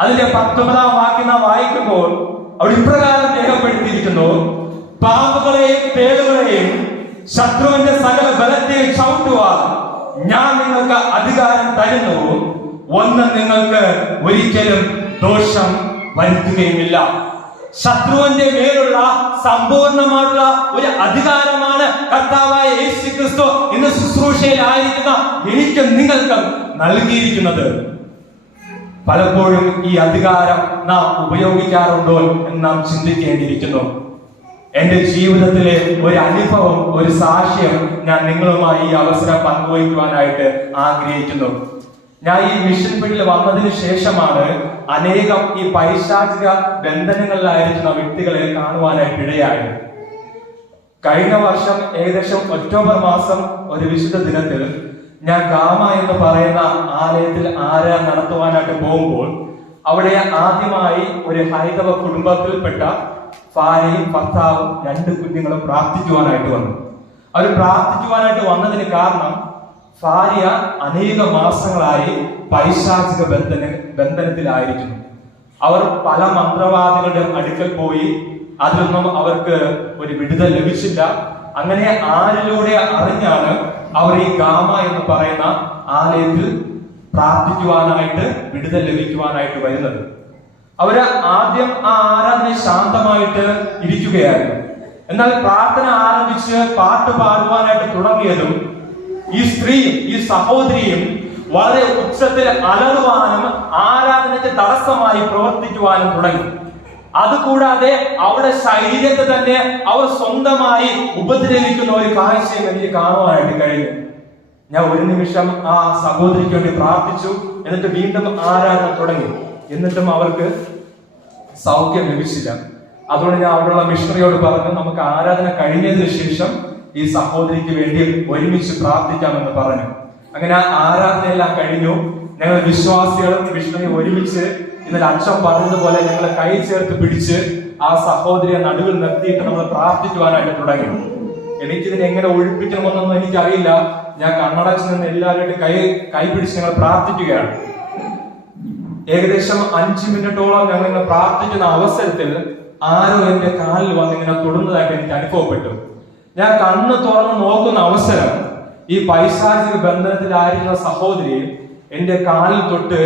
അതിന്റെ 19-ാം വാക്യം നാം വായിക്കുമ്പോൾ അവിടെ ഇപ്രകാരം രേഖപ്പെടുത്തിയിരിക്കുന്നു, പാമ്പുകളെയും തേളുകളെയും ശത്രുവിന്റെ സകല ബലത്തെയും ചവിട്ടുവാൻ ഞാൻ നിങ്ങൾക്ക് അധികാരം തരുന്നു, ഒന്നും നിങ്ങൾക്ക് ഒരിക്കലും ദോഷം വരുത്തുകയുമില്ല. ശത്രുവിന്റെ മേലുള്ള സമ്പൂർണമായുള്ള ഒരു അധികാരമാണ് കർത്താവായ യേശു ക്രിസ്തു ഇന്ന് ശുശ്രൂഷയിലായിരിക്കുന്ന എനിക്കും നിങ്ങൾക്കും നൽകിയിരിക്കുന്നത്. പലപ്പോഴും ഈ അധികാരം നാം ഉപയോഗിക്കാറുണ്ടോ എന്ന് നാം ചിന്തിക്കേണ്ടിയിരിക്കുന്നു. എന്റെ ജീവിതത്തിലെ ഒരു അനുഭവം, ഒരു സാക്ഷ്യം ഞാൻ നിങ്ങളുമായി ഈ അവസരം പങ്കുവയ്ക്കുവാനായിട്ട് ആഗ്രഹിക്കുന്നു. ഞാൻ ഈ മിഷൻ ഫീൽഡിൽ വന്നതിന് ശേഷമാണ് അനേകം ഈ പൈശാചിക ബന്ധനങ്ങളിലായിരിക്കുന്ന വ്യക്തികളെ കാണുവാനായിട്ട് ഇടയായത്. കഴിഞ്ഞ വർഷം ഏകദേശം ഒക്ടോബർ മാസം ഒരു വിശുദ്ധ ദിനത്തിൽ ഞാൻ ഗാമ എന്ന് പറയുന്ന ആലയത്തിൽ ആരാധന നടത്തുവാനായിട്ട് പോകുമ്പോൾ അവിടെ ആദ്യമായി ഒരു ഹൈന്ദവ കുടുംബത്തിൽപ്പെട്ട ഭാര്യയും ഭർത്താവും 2 കുഞ്ഞുങ്ങളും പ്രാർത്ഥിക്കുവാനായിട്ട് വന്നു. അവർ പ്രാർത്ഥിക്കുവാനായിട്ട് വന്നതിന് കാരണം ഭാര്യ അനേക മാസങ്ങളായി പൈശാചിക ബന്ധനത്തിലായിരിക്കുന്നു. അവർ പല മന്ത്രവാദികളുടെ അടുക്കൽ പോയി, അതിലൊന്നും അവർക്ക് ഒരു വിടുതൽ ലഭിച്ചില്ല. അങ്ങനെ ആരിലൂടെ അറിഞ്ഞാണ് അവർ ഈ ഗാമ എന്ന് പറയുന്ന ആലയത്തിൽ പ്രാർത്ഥിക്കുവാനായിട്ട് വിടുതൽ ലഭിക്കുവാനായിട്ട് വരുന്നത്. അവര് ആദ്യം ആ ആരാധന ശാന്തമായിട്ട് ഇരിക്കുകയായിരുന്നു. എന്നാൽ പ്രാർത്ഥന ആരംഭിച്ച് പാട്ട് പാടുവാനായിട്ട് തുടങ്ങിയതും ഈ സ്ത്രീയും ഈ സഹോദരിയും വളരെ ഉച്ചത്തിൽ അലറുവാനും ആരാധനയ്ക്ക് തടസ്സമായി പ്രവർത്തിക്കുവാനും തുടങ്ങി. അതുകൂടാതെ അവരുടെ ശരീരത്തെ തന്നെ അവർ സ്വന്തമായി ഉപദ്രവിക്കുന്ന ഒരു കാഴ്ചയും എനിക്ക് കാണുവാനായിട്ട് കഴിഞ്ഞു. ഞാൻ ഒരു നിമിഷം ആ സഹോദരിക്ക് വേണ്ടി പ്രാർത്ഥിച്ചു. എന്നിട്ട് വീണ്ടും ആരാധന തുടങ്ങി. എന്നിട്ടും അവർക്ക് സൗഖ്യം ലഭിച്ചില്ല. അതുകൊണ്ട് ഞാൻ അവിടെയുള്ള മിഷണറിയോട് പറഞ്ഞു, നമുക്ക് ആരാധന കഴിഞ്ഞതിന് ശേഷം ഈ സഹോദരിക്ക് വേണ്ടി ഒരുമിച്ച് പ്രാർത്ഥിക്കാമെന്ന് പറഞ്ഞു. അങ്ങനെ ആരാധനയെല്ലാം കഴിഞ്ഞു. ഞങ്ങൾ വിശ്വാസികളും വിഷ്ണുവിനെ ഒരുമിച്ച് ഇന്നലെ അച്ഛൻ പറഞ്ഞതുപോലെ ഞങ്ങൾ കൈ ചേർത്ത് പിടിച്ച് ആ സഹോദരിയെ നടുവിൽ നിർത്തിയിട്ട് നമ്മൾ പ്രാർത്ഥിക്കുവാനായിട്ട് തുടങ്ങി. എനിക്കിതിനെ എങ്ങനെ ഒഴിപ്പിക്കണമെന്നൊന്നും എനിക്കറിയില്ല. ഞാൻ കണ്ണടച്ച് നിന്ന് എല്ലാവരുമായിട്ട് കൈ പിടിച്ച് ഞങ്ങൾ പ്രാർത്ഥിക്കുകയാണ്. ഏകദേശം 5 മിനിറ്റോളം ഞങ്ങൾ ഇങ്ങനെ പ്രാർത്ഥിക്കുന്ന അവസരത്തിൽ ആരോ എന്റെ കാലിൽ വന്ന് ഇങ്ങനെ തൊടുന്നതായിട്ട് എനിക്ക് അനുഭവപ്പെട്ടു. ഞാൻ കണ്ണ് തുറന്ന് നോക്കുന്ന അവസരം ഈ പൈശാചിക ബന്ധനത്തിലായിരുന്ന സഹോദരി എന്റെ കാലിൽ തൊട്ട്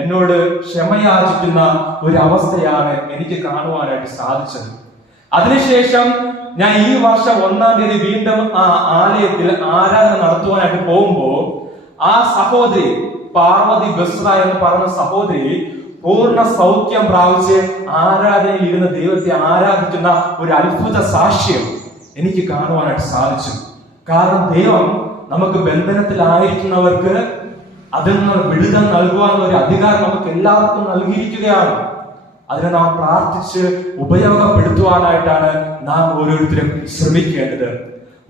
എന്നോട് ക്ഷമയാചിക്കുന്ന ഒരു അവസ്ഥയാണ് എനിക്ക് കാണുവാനായിട്ട് സാധിച്ചത്. അതിനുശേഷം ഞാൻ ഈ വർഷം 1-ാം തീയതി വീണ്ടും ആ ആലയത്തിൽ ആരാധന നടത്തുവാനായിട്ട് പോകുമ്പോൾ ആ സഹോദരി പാർവതി ബസ്ര എന്ന് പറഞ്ഞ സഹോദരി പൂർണ്ണ സൗഖ്യം പ്രാപിച്ച് ആരാധനയിൽ ഇരുന്ന് ദൈവത്തെ ആരാധിക്കുന്ന ഒരു അത്ഭുത സാക്ഷ്യം എനിക്ക് കാണുവാനായിട്ട് സാധിച്ചു. കാരണം ദൈവം നമുക്ക് ബന്ധനത്തിലായിരിക്കുന്നവർക്ക് അതിൽ നിന്ന് വിടുതൽ നൽകുവാനുള്ള ഒരു അധികാരം നമുക്ക് എല്ലാവർക്കും നൽകിയിരിക്കുകയാണ്. അതിനെ നാം പ്രാർത്ഥിച്ച് ഉപയോഗപ്പെടുത്തുവാനായിട്ടാണ് നാം ഓരോരുത്തരും ശ്രമിക്കേണ്ടത്.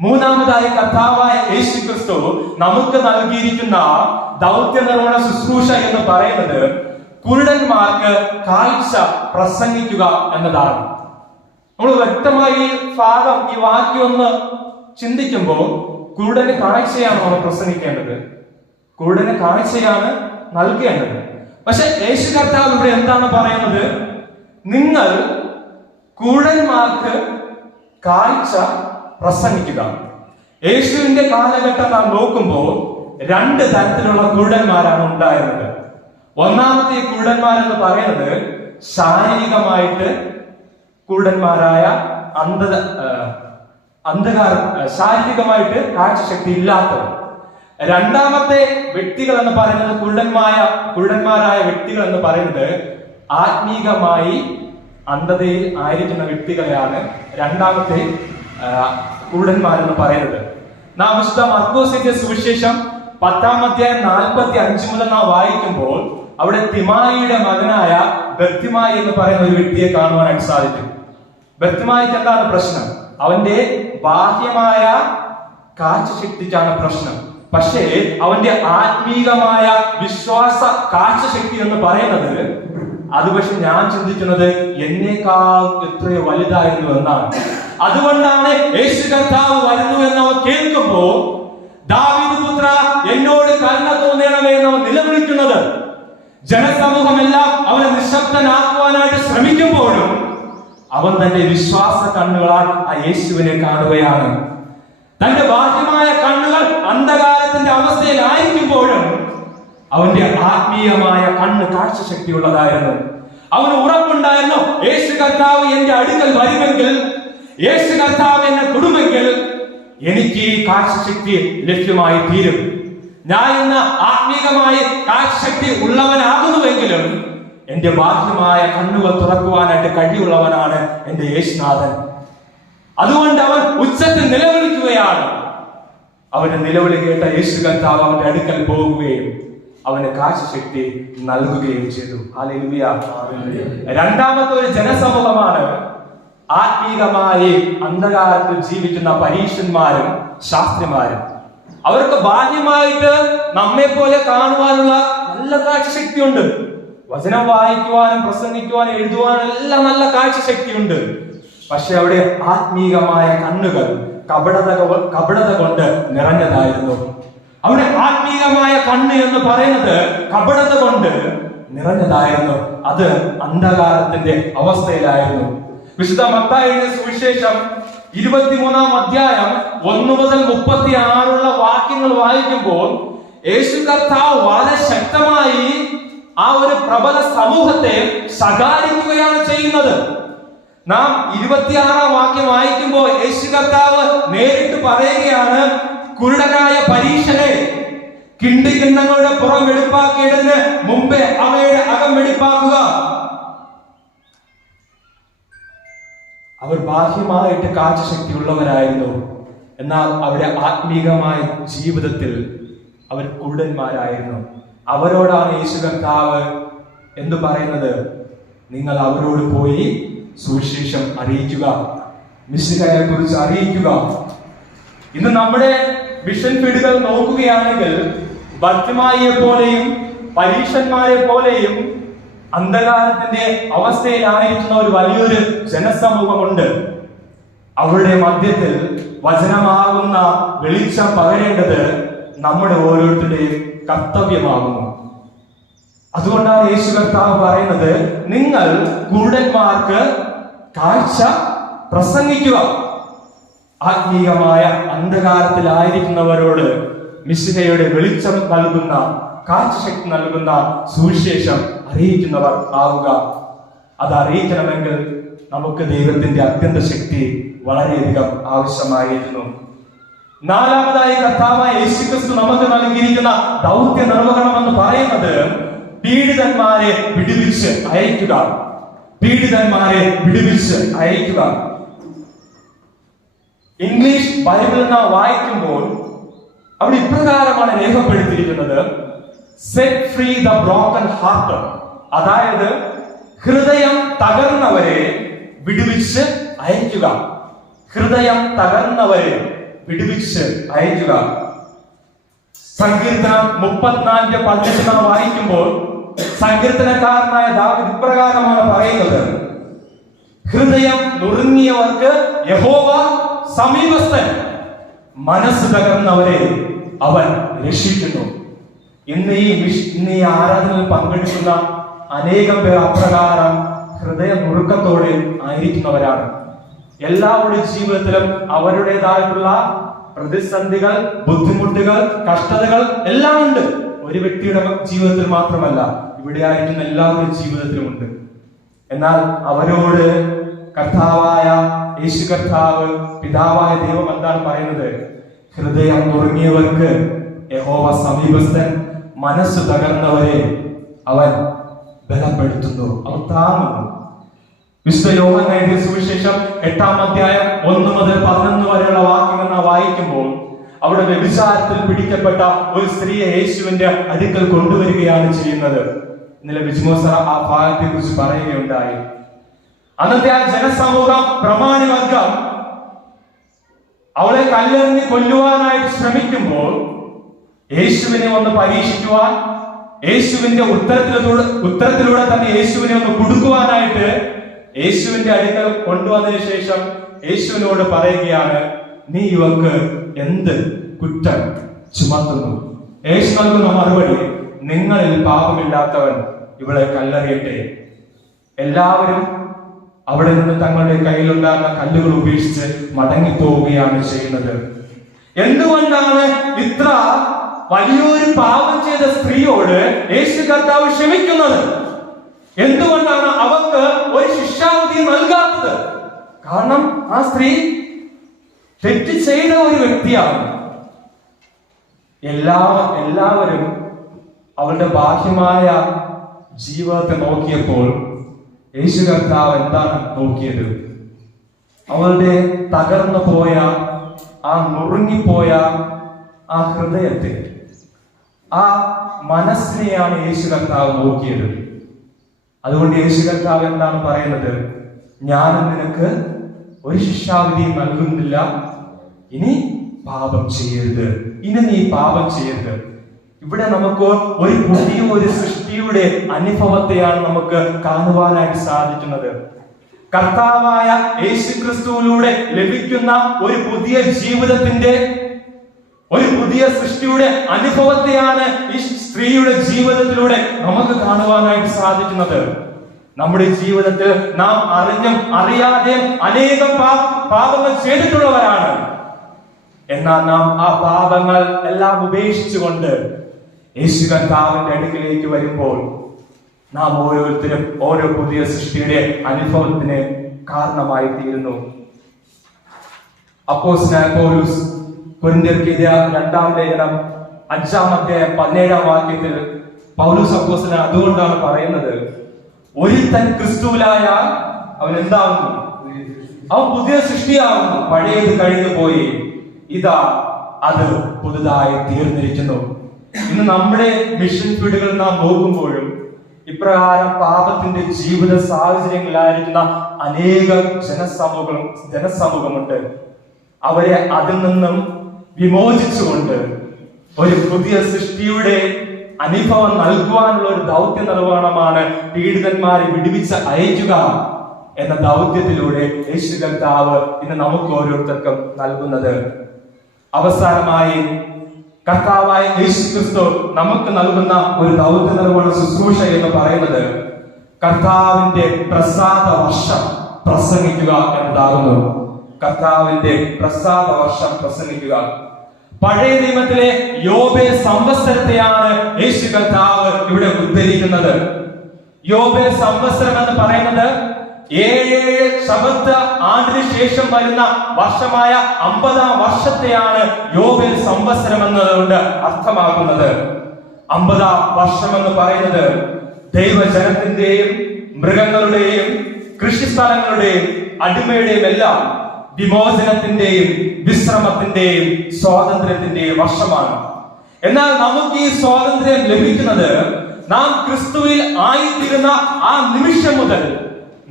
മൂന്നാമതായി കർത്താവായ യേശു ക്രിസ്തു നമുക്ക് നൽകിയിരിക്കുന്ന ദൗത്യ നിർവഹണ ശുശ്രൂഷ എന്ന് പറയുന്നത് കുരുടന്മാർക്ക് കാഴ്ച പ്രസംഗിക്കുക എന്നതാണ്. നമ്മൾ വ്യക്തമായി ഈ വാക്യം ഒന്ന് ചിന്തിക്കുമ്പോൾ കുരുടന് കാഴ്ചയാണ് നമ്മൾ പ്രസംഗിക്കേണ്ടത്, കുരുടന് കാഴ്ചയാണ് നൽകേണ്ടത്. പക്ഷെ യേശു കർത്താവ് ഇവിടെ എന്താണ് പറയുന്നത്? നിങ്ങൾ കുരുടന്മാർക്ക് കാഴ്ച പ്രസംഗിക്കുക. യേശുവിന്റെ കാലഘട്ടം നാം നോക്കുമ്പോൾ 2 തരത്തിലുള്ള കുരുടന്മാരാണ് ഉണ്ടായിരുന്നത്. ഒന്നാമത്തെ കുരുടന്മാരെന്ന് പറയുന്നത് ശാരീരികമായിട്ട് കുരുടന്മാരായ ശാരീരികമായിട്ട് കാഴ്ചശക്തി ഇല്ലാത്തവർ. രണ്ടാമത്തെ വ്യക്തികൾ എന്ന് പറയുന്നത് കുരുടന്മാരായ വ്യക്തികൾ എന്ന് പറയുന്നത് ആത്മീകമായി അന്ധതയിൽ ആയിരിക്കുന്ന വ്യക്തികളെയാണ് രണ്ടാമത്തെ കുരുടന്മാരെന്ന് പറയുന്നത്. നാം വിശുദ്ധ മർക്കോസിന്റെ സുവിശേഷം 10-ാം അധ്യായം 45 മുതൽ നാം വായിക്കുമ്പോൾ അവിടെ തിമായിയുടെ മകനായ ബർത്തിമായി എന്ന് പറയുന്ന ഒരു വ്യക്തിയെ കാണുവാനായിട്ട് സാധിക്കും. ബർത്തിമായിക്ക് എന്താണ് പ്രശ്നം? അവന്റെ ബാഹ്യമായ കാഴ്ചശക്തിക്കാണ് പ്രശ്നം. പക്ഷേ അവന്റെ ആത്മീകമായ വിശ്വാസ കാഴ്ചശക്തി എന്ന് പറയുന്നത് അത് പക്ഷെ ഞാൻ ചിന്തിക്കുന്നത് എന്നേക്കാൾ എത്രയോ വലുതായിരുന്നു എന്നാണ്. അതുകൊണ്ടാണ് യേശു കർത്താവ് വരുന്നു എന്ന് അവൻ കേൾക്കുമ്പോൾ ദാവീദ് പുത്ര എന്നോട് കരുണ തോന്നണമേ എന്ന് അവൻ നിലവിളിക്കുന്നത്. ജനസമൂഹമെല്ലാം അവനെ നിശബ്ദനാക്കുവാനായിട്ട് ശ്രമിക്കുമ്പോഴും അവൻ തന്റെ വിശ്വാസ കണ്ണുകളാൽ ആ യേശുവിനെ കാണുകയാണ്. തന്റെ ബാഹ്യമായ കണ്ണുകൾ അന്ധകാരത്തിന്റെ അവസ്ഥയിലായിരിക്കുമ്പോഴും അവന്റെ ആത്മീയമായ കണ്ണ് കാഴ്ചശക്തിയുള്ളതായിരുന്നു. അവന് ഉറപ്പുണ്ടായിരുന്നു, യേശു കർത്താവ് എന്റെ അടുക്കൽ വരുമെങ്കിൽ, യേശു കർത്താവ് എന്നെ തൊടുമെങ്കിൽ എനിക്ക് ഈ കാഴ്ചശക്തി ലഭ്യമായി തീരും. ഞാൻ ഇന്ന് ആത്മീകമായി കാഴ്ചശക്തി ഉള്ളവനാകുന്നുവെങ്കിലും എന്റെ ബാഹ്യമായ കണ്ണുകൾ തുറക്കുവാനായിട്ട് കഴിവുള്ളവനാണ് എന്റെ യേശുനാഥൻ. അതുകൊണ്ട് അവൻ ഉച്ചത്തിൽ നിലവിളിക്കുകയാണ്. അവന്റെ നിലവിളി കേട്ട യേശു കർത്താവ് അവന്റെ അടുക്കൽ പോകുകയും അവന് കാഴ്ചശക്തി നൽകുകയും ചെയ്തു. ഹല്ലേലൂയ. രണ്ടാമത്തെ ഒരു ജനസമൂഹമാണ് ആത്മീകമായി അന്ധകാരത്തിൽ ജീവിക്കുന്ന പരീക്ഷന്മാരും ശാസ്ത്രിമാരും. അവർക്ക് ബാഹ്യമായിട്ട് നമ്മെ പോലെ കാണുവാനുള്ള നല്ല കാഴ്ചശക്തിയുണ്ട്. വചനം വായിക്കുവാനും പ്രസംഗിക്കുവാനും എഴുതുവാനും എല്ലാം നല്ല കാഴ്ചശക്തിയുണ്ട്. പക്ഷെ അവിടെ ആത്മീകമായ കണ്ണുകൾ കപടത കൊണ്ട് നിറഞ്ഞതായിരുന്നു. അവിടെ ആത്മീകമായ കണ്ണ് എന്ന് പറയുന്നത് കപടത കൊണ്ട് നിറഞ്ഞതായിരുന്നു. അത് അന്ധകാരത്തിന്റെ അവസ്ഥയിലായിരുന്നു. വിശുദ്ധ മത്തായിയുടെ സുവിശേഷം 23-ാം അധ്യായം 1 മുതൽ 36 വാക്യങ്ങൾ വായിക്കുമ്പോൾ യേശു കർത്താവ് വളരെ ശക്തമായി ആ ഒരു പ്രബല സമൂഹത്തെ ശകാരിക്കുകയാണ് ചെയ്യുന്നത്. നാം 26-ാം വാക്യം വായിക്കുമ്പോൾ യേശു കർത്താവ് നേരിട്ട് പറയുകയാണ്, കുരുടനായ പരീക്ഷനെ, കിണ്ടികിണ്ണങ്ങളുടെ പുറം വെടിപ്പാക്കേണ്ടതിന് മുമ്പേ അവയുടെ അകം വെടിപ്പാക്കുക. അവർ ബാഹ്യമായിട്ട് കാഴ്ചശക്തി ഉള്ളവരായിരുന്നു, എന്നാൽ അവരുടെ ആത്മീകമായ ജീവിതത്തിൽ അവർ കുരുടന്മാരായിരുന്നു. അവരോടാണ് യേശു കർത്താവ് എന്ന് പറയുന്നത്, നിങ്ങൾ അവരോട് പോയി സുവിശേഷം അറിയിക്കുക, മിശിഹായെ കുറിച്ച് അറിയിക്കുക. ഇന്ന് നമ്മുടെ മിഷൻ ഫീൽഡുകൾ നോക്കുകയാണെങ്കിൽ ഭർത്തിമായിയെ പോലെയും പരീക്ഷന്മാരെ പോലെയും അന്ധകാരത്തിന്റെ അവസ്ഥയിലായിരിക്കുന്ന ഒരു വലിയൊരു ജനസമൂഹമുണ്ട്. അവരുടെ മധ്യത്തിൽ വചനമാകുന്ന വെളിച്ചം പകരേണ്ടത് നമ്മുടെ ഓരോരുത്തരുടെയും കർത്തവ്യമാകുന്നു. അതുകൊണ്ടാണ് യേശു കർത്താവ് പറയുന്നത്, നിങ്ങൾ കുരുടന്മാർക്ക് കാഴ്ച പ്രസംഗിക്കുക. ആത്മീയമായ അന്ധകാരത്തിലായിരിക്കുന്നവരോട് മിശിഹയുടെ വെളിച്ചം നൽകുന്ന, കാഴ്ചശക്തി നൽകുന്ന സുവിശേഷം അറിയിക്കുന്നവർ ആവുക. അത് അറിയിക്കണമെങ്കിൽ നമുക്ക് ദൈവത്തിന്റെ അത്യന്ത ശക്തി വളരെയധികം ആവശ്യമായിരുന്നു. നാലാമതായി കർത്താവായ യേശുക്രിസ്തു നമുക്ക് നൽകിയിരിക്കുന്ന ദൗത്യ നിർവഹണം എന്ന് പറയുന്നത് പീഡിതന്മാരെ വിടുവിച്ച് അയക്കുക. പീഡിതന്മാരെ വിടുവിച്ച് അയക്കുക. ഇംഗ്ലീഷ് ബൈബിൾ നാം വായിക്കുമ്പോൾ അവിടെ ഇപ്രകാരമാണ് രേഖപ്പെടുത്തിയിരിക്കുന്നത്, set free the broken heart. അതായത് ഹൃദയം തകർന്നവരെ വിടുവിച്ച് അയക്കുക. ഹൃദയം തകർന്നവരെ വിടുവിച്ച് അയക്കുക. സങ്കീർത്തനം 34:18 നാം വായിക്കുമ്പോൾ സങ്കീർത്തനക്കാരനായ ദാവീദ് ഇപ്രകാരമാണ് പറയുന്നത്, ഹൃദയം നുറുങ്ങിയവർക്ക് യഹോവ സമീപസ്ഥൻ, മനസ്സ് തകർന്നവരെ അവൻ രക്ഷിക്കുന്നു. ഇന്ന് ഈ ആരാധനയിൽ പങ്കെടുക്കുന്ന അനേകം പേർ അപ്രകാരം ഹൃദയ നുറുക്കത്തോടെ ആയിരിക്കുന്നവരാണ്. എല്ലാവരുടെ ജീവിതത്തിലും അവരുടേതായിട്ടുള്ള പ്രതിസന്ധികൾ, ബുദ്ധിമുട്ടുകൾ, കഷ്ടതകൾ എല്ലാം ഉണ്ട്. ഒരു വ്യക്തിയുടെ ജീവിതത്തിൽ മാത്രമല്ല, ഇവിടെ ആയിരിക്കുന്ന എല്ലാവരുടെ ജീവിതത്തിലും ഉണ്ട്. എന്നാൽ അവരോട് കർത്താവായ യേശു കർത്താവ്, പിതാവായ ദൈവം എന്താണ് പറയുന്നത്? ഹൃദയം നുറുങ്ങിയവർക്ക് യഹോവ സമീപസ്ഥൻ, മനസ്സ് തകർന്നവരെ അവൻ ബലപ്പെടുത്തുന്നു, അവൻ താങ്ങുന്നു. വിശുദ്ധ യോഹന്നാൻ എഴുതിയ സുവിശേഷം 8-ാം അധ്യായം 1 മുതൽ 11 വരെയുള്ള വാക്യങ്ങൾ നാം വായിക്കുമ്പോൾ അവിടെ വ്യഭിചാരത്തിൽ പിടിക്കപ്പെട്ട ഒരു സ്ത്രീയെ യേശുവിന്റെ അടുക്കൽ കൊണ്ടുവരികയാണ് ചെയ്യുന്നത്. ഇന്നലെ ബിജ്മോസ ആ ഭാഗത്തെ കുറിച്ച് പറയുകയുണ്ടായി. അന്നത്തെ ആ ജനസമൂഹം, പ്രമാണിവർഗം അവളെ കല്ലെറിഞ്ഞ് കൊല്ലുവാനായിട്ട് ശ്രമിക്കുമ്പോൾ യേശുവിനെ ഒന്ന് പരീക്ഷിക്കുവാൻ, യേശുവിന്റെ ഉത്തരത്തിലൂടെ തന്നെ യേശുവിനെ ഒന്ന് കുടുക്കുവാനായിട്ട് യേശുവിന്റെ അടുക്കൽ കൊണ്ടുവന്നതിന് ശേഷം യേശുവിനോട് പറയുകയാണ്, നീ ഇവർക്ക് എന്ത് കുറ്റം ചുമത്തുന്നു? യേശു നൽകുന്ന മറുപടി, നിങ്ങളിൽ പാപമില്ലാത്തവൻ ഇവളെ കല്ലെറിയട്ടെ. എല്ലാവരും അവിടെ നിന്ന് തങ്ങളുടെ കയ്യിലുണ്ടാകുന്ന കല്ലുകൾ ഉപേക്ഷിച്ച് മടങ്ങിപ്പോവുകയാണ് ചെയ്യുന്നത്. എന്തുകൊണ്ടാണ് ഇത്ര വലിയൊരു പാപം ചെയ്ത സ്ത്രീയോട് യേശു കർത്താവ് ക്ഷമിക്കുന്നത്? എന്തുകൊണ്ടാണ് അവർക്ക് ഒരു ശിക്ഷാവിധി നൽകാത്തത്? കാരണം ആ സ്ത്രീ തെറ്റ് ചെയ്ത ഒരു വ്യക്തിയാണ്. എല്ലാവരും അവളുടെ ബാഹ്യമായ ജീവിതത്തെ നോക്കിയപ്പോൾ യേശു കർത്താവ് എന്താണ് നോക്കിയത്? അവളുടെ തകർന്നു പോയ, ആ നുറുങ്ങിപ്പോയ ആ ഹൃദയത്തെ, ആ മനസ്സിനെയാണ് യേശു കർത്താവ് നോക്കിയത്. അതുകൊണ്ട് യേശു കർത്താവ് എന്താണ് പറയുന്നത്? ഞാനും നിനക്ക് ഒരു ശിക്ഷാവിധിയും നൽകുന്നില്ല. ഇനി പാപം ചെയ്യരുത്, ഇനി നീ പാപം ചെയ്യരുത്. ഇവിടെ നമുക്ക് ഒരു സൃഷ്ടിയുടെ അനുഭവത്തെയാണ് നമുക്ക് കാണുവാനായിട്ട് സാധിക്കുന്നത്. കർത്താവായ യേശുക്രിസ്തുവിലൂടെ ലഭിക്കുന്ന ഒരു പുതിയ ജീവിതത്തിന്റെ, ഒരു പുതിയ സൃഷ്ടിയുടെ അനുഭവത്തെയാണ് ഈ സ്ത്രീയുടെ ജീവിതത്തിലൂടെ നമുക്ക് കാണുവാനായിട്ട് സാധിക്കുന്നത്. നമ്മുടെ ജീവിതത്തിൽ നാം അറിഞ്ഞും അറിയാതെയും അനേകം പാപങ്ങൾ ചെയ്തിട്ടുള്ളവരാണ്. എന്നാൽ നാം ആ പാപങ്ങൾ എല്ലാം ഉപേക്ഷിച്ചുകൊണ്ട് യേശു കർത്താവിന്റെ അടുക്കിലേക്ക് വരുമ്പോൾ നാം ഓരോരുത്തരും ഓരോ പുതിയ സൃഷ്ടിയുടെ അനുഭവത്തിന് കാരണമായി തീരുന്നു. അപ്പോസ്തലനായ പൗലോസ് കൊരിന്ത്യർക്ക് എഴുതിയ 2-ാം ലേഖനം 5-ാം അധ്യായം 17-ാം വാക്യത്തിൽ പൗലോസ് അപ്പോസ്തലൻ അതുകൊണ്ടാണ് പറയുന്നത്, ഒരുത്തൻ ക്രിസ്തുവിലായാൽ അവൻ എന്താകുന്നു? അവൻ പുതിയ സൃഷ്ടിയാകുന്നു, പഴയത് കഴിഞ്ഞു പോയി, ഇതാ അത് പുതുതായി തീർന്നിരിക്കുന്നു. ഇന്ന് നമ്മുടെ മിഷൻ ഫീൽഡുകൾ നാം നോക്കുമ്പോഴും ഇപ്രകാരം പാപത്തിന്റെ ജീവിത സാഹചര്യങ്ങളിലായിരിക്കുന്ന അനേക ജനസമൂഹമുണ്ട്. അവരെ അതിൽ നിന്നും വിമോചിച്ചുകൊണ്ട് ഒരു പുതിയ സൃഷ്ടിയുടെ അനുഭവം നൽകുവാനുള്ള ഒരു ദൗത്യ നിർവഹണമാണ് പീഡിതന്മാരെ വിടുവിച്ച് അയക്കുക എന്ന ദൗത്യത്തിലൂടെ യേശു കർത്താവ് ഇന്ന് നമുക്ക് ഓരോരുത്തർക്കും നൽകുന്നത്. അവസാനമായി കർത്താവായ യേശു ക്രിസ്തു നമുക്ക് നൽകുന്ന ഒരു ദൗത്യ നിർവഹണ ശുശ്രൂഷ എന്ന് പറയുന്നത് കർത്താവിന്റെ പ്രസാദ വർഷം പ്രസംഗിക്കുക എന്നതാകുന്നു. കർത്താവിന്റെ പ്രസാദ വർഷം പ്രസംഗിക്കുക. പഴയ നിയമത്തിലെ യോബേൽ സംവത്സരത്തെയാണ് യേശു കർത്താവ് ഇവിടെ ഉദ്ധരിക്കുന്നത്. യോബേൽ സംവത്സരം എന്ന് പറയുന്നത് 7 ശബത്ത് ആണ്ടിന് ശേഷം വരുന്ന വർഷമായ 50-ാം വർഷത്തെയാണ് യോബേൽ സംവത്സരം എന്നതുകൊണ്ട് അർത്ഥമാക്കുന്നത്. 50-ാം വർഷം എന്ന് പറയുന്നത് ദൈവജനത്തിന്റെയും മൃഗങ്ങളുടെയും കൃഷിസ്ഥലങ്ങളുടെയും അടിമയുടെയും എല്ലാം വിമോചനത്തിന്റെയും വിശ്രമത്തിന്റെയും സ്വാതന്ത്ര്യത്തിന്റെയും വർഷമാണ്. എന്നാൽ നമുക്ക് ഈ സ്വാതന്ത്ര്യം ലഭിക്കുന്നത് നാം ക്രിസ്തുവിൽ ആയിത്തീരുന്ന ആ നിമിഷം മുതൽ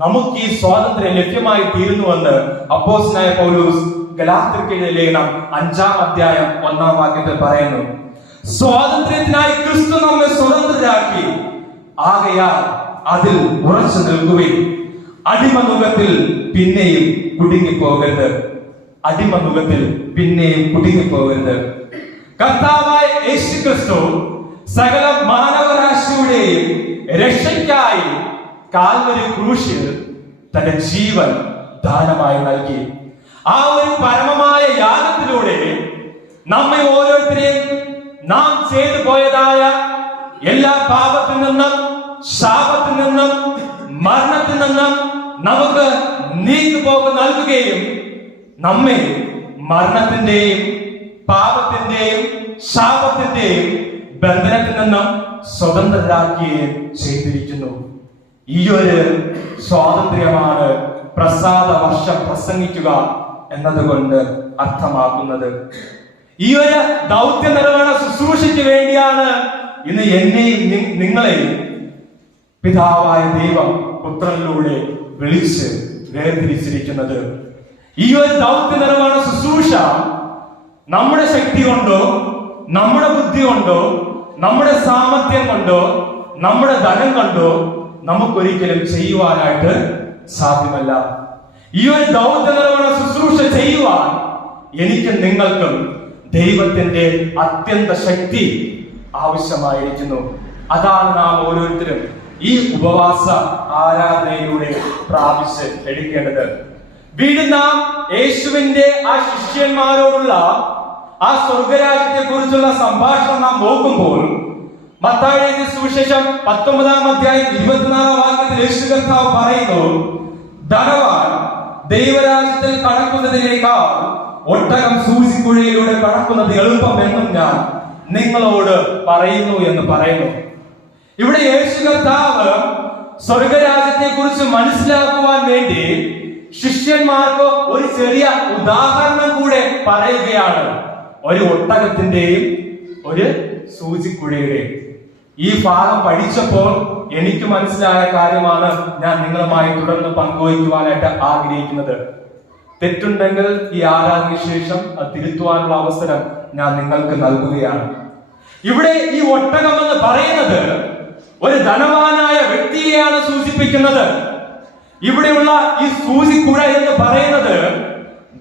നമുക്ക് ഈ സ്വാതന്ത്ര്യം ലഭ്യമായി തീരുന്നുവെന്ന് അപ്പോസ്തലനായ പൗലോസ് ഗലാത്യർക്കെഴുതിയ ലേഖനം 5-ാം അധ്യായം 1-ാം വാക്യത്തിൽ പറയുന്നു. സ്വാതന്ത്ര്യത്തിനായി ക്രിസ്തു നമ്മെ സ്വതന്ത്രരാക്കി, ആകയാൽ അതിൽ ഉറച്ചു നിൽക്കുകയും അടിമനുഖത്തിൽ പിന്നെയും കുടുങ്ങിപ്പോകരുത്. അടിമനുഖത്തിൽ പിന്നെയും കുടുങ്ങിപ്പോകരുത്. കർത്താവായ യേശു ക്രിസ്തു സകല മാനവരാശിയുടെയും രക്ഷയ്ക്കായി കാൽവരി ക്രൂശിൽ തന്റെ ജീവൻ ദാനമായി നൽകി. ആ ഒരു പരമമായ യാഗത്തിലൂടെ നമ്മെ ഓരോരുത്തരെയും നാം ചെയ്തു പോയതായ എല്ലാ പാപത്തിൽ നിന്നും ശാപത്തിൽ നിന്നും മരണത്തിൽ നിന്നും നമുക്ക് നീക്കുപോക്ക് നൽകുകയും നമ്മെ മരണത്തിന്റെയും പാപത്തിന്റെയും ശാപത്തിന്റെയും ബന്ധനത്തിൽ നിന്നും സ്വതന്ത്രരാക്കുകയും ചെയ്തിരിക്കുന്നു. ഈ ഒരു സ്വാതന്ത്ര്യമാണ് പ്രസാദ വർഷം പ്രസംഗിക്കുക എന്നതുകൊണ്ട് അർത്ഥമാക്കുന്നത്. ഈ ഒരു ദൗത്യ നിർവഹണ ശുശ്രൂഷയ്ക്ക് വേണ്ടിയാണ് ഇന്ന് എന്നെയും നിങ്ങളെയും പിതാവായ ദൈവം പുത്രനിലൂടെ വിളിച്ച് വേർതിരിച്ചിരിക്കുന്നത്. ഈ ഒരു ദൗത്യ നിർവഹണ ശുശ്രൂഷ നമ്മുടെ ശക്തി കൊണ്ടോ നമ്മുടെ ബുദ്ധി കൊണ്ടോ നമ്മുടെ സാമർത്ഥ്യം കൊണ്ടോ നമ്മുടെ ധനം കൊണ്ടോ നമുക്കൊരിക്കലും ചെയ്യുവാനായിട്ട് സാധ്യമല്ല. ഈ ഒരു ദൗത്യ നിർവഹണ ശുശ്രൂഷ ചെയ്യുവാൻ എനിക്കും നിങ്ങൾക്കും ദൈവത്തിന്റെ അത്യന്ത ശക്തി ആവശ്യമായിരിക്കുന്നു. അതാണ് നാം ഓരോരുത്തരും ഈ ഉപവാസ ആരാധനയിലൂടെ പ്രാപിച്ച് എടുക്കേണ്ടത്. വീണ്ടും നാം യേശുവിന്റെ ആ ശിഷ്യന്മാരോടുള്ള ആ സ്വർഗരാജ്യത്തെ കുറിച്ചുള്ള സംഭാഷണം നാം നോക്കുമ്പോൾ മത്തായി എഴുതിയ സുവിശേഷം 19-ാം അധ്യായം 24-ാം വാക്യത്തിൽ യേശു കർത്താവ് പറയുന്നു, ധനവാൻ ദൈവരാജ്യത്തിൽ കടക്കുന്നതിനേക്കാൾ ഒട്ടകം സൂചിക്കുഴയിലൂടെ കടക്കുന്നത് എളുപ്പം എന്നും ഞാൻ നിങ്ങളോട് പറയുന്നു എന്ന് പറയുന്നു. ഇവിടെ യേശു കർത്താവ് സ്വർഗരാജ്യത്തെ കുറിച്ച് മനസ്സിലാക്കുവാൻ വേണ്ടി ശിഷ്യന്മാർക്ക് ഒരു ചെറിയ ഉദാഹരണം കൂടെ പറയുകയാണ്. ഒരു ഒട്ടകത്തിന്റെയും ഒരു സൂചിക്കുഴയുടെയും. ഈ ഭാഗം പഠിച്ചപ്പോൾ എനിക്ക് മനസ്സിലായ കാര്യമാണ് ഞാൻ നിങ്ങളുമായി തുടർന്ന് പങ്കുവയ്ക്കുവാനായിട്ട് ആഗ്രഹിക്കുന്നത്. തെറ്റുണ്ടെങ്കിൽ ഈ ആരാധനയ്ക്ക് ശേഷം അത് തിരുത്തുവാനുള്ള അവസരം ഞാൻ നിങ്ങൾക്ക് നൽകുകയാണ്. ഇവിടെ ഈ ഒട്ടകം എന്ന് പറയുന്നത് ഒരു ധനവാനായ വ്യക്തിയെയാണ് സൂചിപ്പിക്കുന്നത്. ഇവിടെയുള്ള ഈ സൂചിക്കുഴ എന്ന് പറയുന്നത്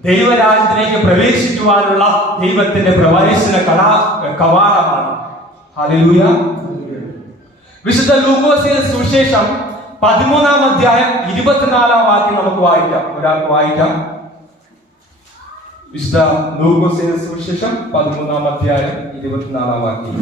ദൈവരാജ്യത്തിലേക്ക് പ്രവേശിക്കുവാനുള്ള ദൈവത്തിന്റെ പ്രവേശന കവാടമാണ്. ഹല്ലേലൂയ. വിശുദ്ധ ലൂക്കോസിന്റെ സുവിശേഷം 13-ാം അധ്യായം 24-ാം വാക്യം നമുക്ക് വായിക്കാം. ഒരാൾക്ക് വായിക്കാം. വിശുദ്ധ ലൂക്കോസിന്റെ സുവിശേഷം 13-ാം അധ്യായം 24-ാം വാക്യം.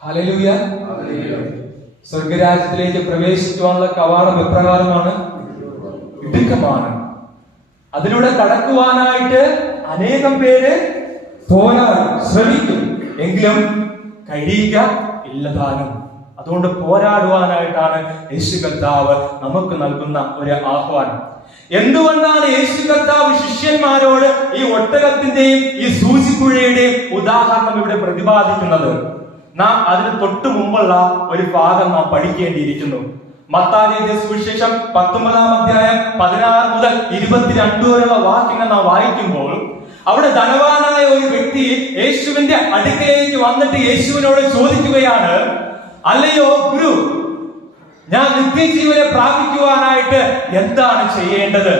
ഹല്ലേലൂയ. സ്വർഗരാജ്യത്തിലേക്ക് പ്രവേശിക്കുവാനുള്ള കവാടം എപ്രകാരമാണ്? ഇടുക്കമാണ്. അതിലൂടെ കടക്കുവാനായിട്ട് അനേകം പേര് ശ്രമിക്കും, എങ്കിലും കഴിയുക ഇല്ലതാനും. അതുകൊണ്ട് പോരാടുവാനായിട്ടാണ് യേശു കർത്താവ് നമുക്ക് നൽകുന്ന ഒരു ആഹ്വാനം. എന്തുകൊണ്ടാണ് യേശു കർത്താവ് ശിഷ്യന്മാരോട് ഈ ഒട്ടകത്തിന്റെയും ഈ സൂചിക്കുഴയുടെയും ഉദാഹരണം ഇവിടെ പ്രതിപാദിക്കുന്നത്? നാം അതിന് തൊട്ടു മുമ്പുള്ള ഒരു ഭാഗം നാം പഠിക്കേണ്ടിയിരിക്കുന്നു. മത്തായി എഴുതിയ സുവിശേഷം 19-ാം അധ്യായം 16 മുതൽ 22 വരെയുള്ള വാക്യങ്ങൾ നാം വായിക്കുമ്പോൾ അവിടെ ധനവാനായ ഒരു വ്യക്തി യേശുവിന്റെ അടുക്കലേക്ക് വന്നിട്ട് യേശുവിനോട് ചോദിക്കുകയാണ്, അല്ലയോ ഗുരു, ഞാൻ നിത്യജീവനെ പ്രാപിക്കുവാനായിട്ട് എന്താണ് ചെയ്യേണ്ടത്?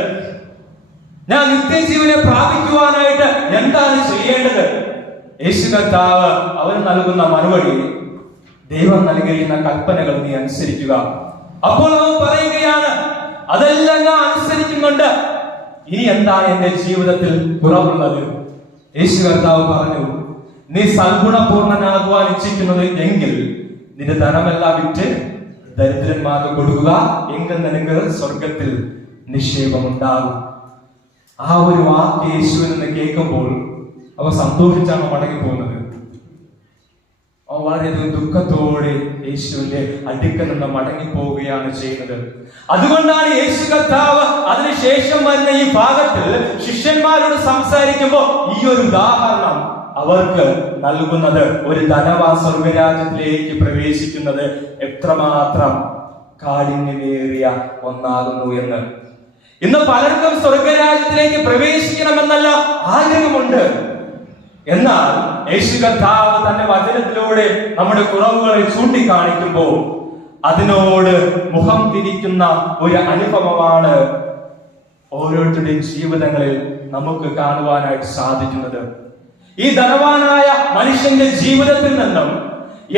ഞാൻ നിത്യജീവനെ പ്രാപിക്കുവാനായിട്ട് എന്താണ് ചെയ്യേണ്ടത്? യേശു കർത്താവ് അവന് നൽകുന്ന മറുപടി, ദൈവം നൽകിയിരിക്കുന്ന കൽപ്പനകൾ നീ അനുസരിക്കുക. അപ്പോൾ അവൻ പറയുകയാണ്, അതെല്ലാം ഞാൻ അനുസരിക്കുന്നുണ്ട്, ഇനി എന്താണ് എന്റെ ജീവിതത്തിൽ കുറവുള്ളത്? യേശു കർത്താവ് പറഞ്ഞു, നീ സൽഗുണപൂർണനാകുവാൻ ഇച്ഛിക്കുന്നത് എങ്കിൽ നിന്റെ ധനമെല്ലാം വിറ്റ് ദരിദ്രന്മാർക്ക് കൊടുക്കുക, എങ്കിൽ നിനക്ക് സ്വർഗത്തിൽ നിക്ഷേപമുണ്ടാകും. ആ ഒരു വാക്ക് യേശുവിൽ നിന്ന് കേൾക്കുമ്പോൾ അവ സന്തോഷിച്ചാണ് മടങ്ങി പോകുന്നത്. അവ വളരെയധികം ദുഃഖത്തോടെ യേശുവിന്റെ അടുക്കൽ നിന്ന് മടങ്ങി പോവുകയാണ് ചെയ്യുന്നത്. അതുകൊണ്ടാണ് യേശു കർത്താവ് അതിനുശേഷം വരുന്ന ഈ ഭാഗത്തിൽ ശിഷ്യന്മാരോട് സംസാരിക്കുമ്പോൾ ഈ ഒരു ഉദാഹരണം അവർക്ക് നൽകുന്നത്, ഒരു ധനവാൻ സ്വർഗരാജ്യത്തിലേക്ക് പ്രവേശിക്കുന്നത് എത്രമാത്രം കാഠിന്യമേറിയ ഒന്നാകുന്നു എന്ന്. ഇന്ന് പലർക്കും സ്വർഗരാജ്യത്തിലേക്ക് പ്രവേശിക്കണമെന്നല്ല ആഗ്രഹമുണ്ട്. എന്നാൽ യേശു കർത്താവ് തന്റെ വചനത്തിലൂടെ നമ്മുടെ കുറവുകളെ ചൂണ്ടിക്കാണിക്കുമ്പോൾ അതിനോട് മുഖം തിരിക്കുന്ന ഒരു അനുഭവമാണ് ഓരോരുത്തരുടെയും ജീവിതങ്ങളിൽ നമുക്ക് കാണുവാനായിട്ട് സാധിക്കുന്നത്. ഈ ധനവാനായ മനുഷ്യന്റെ ജീവിതത്തിൽ നിന്നും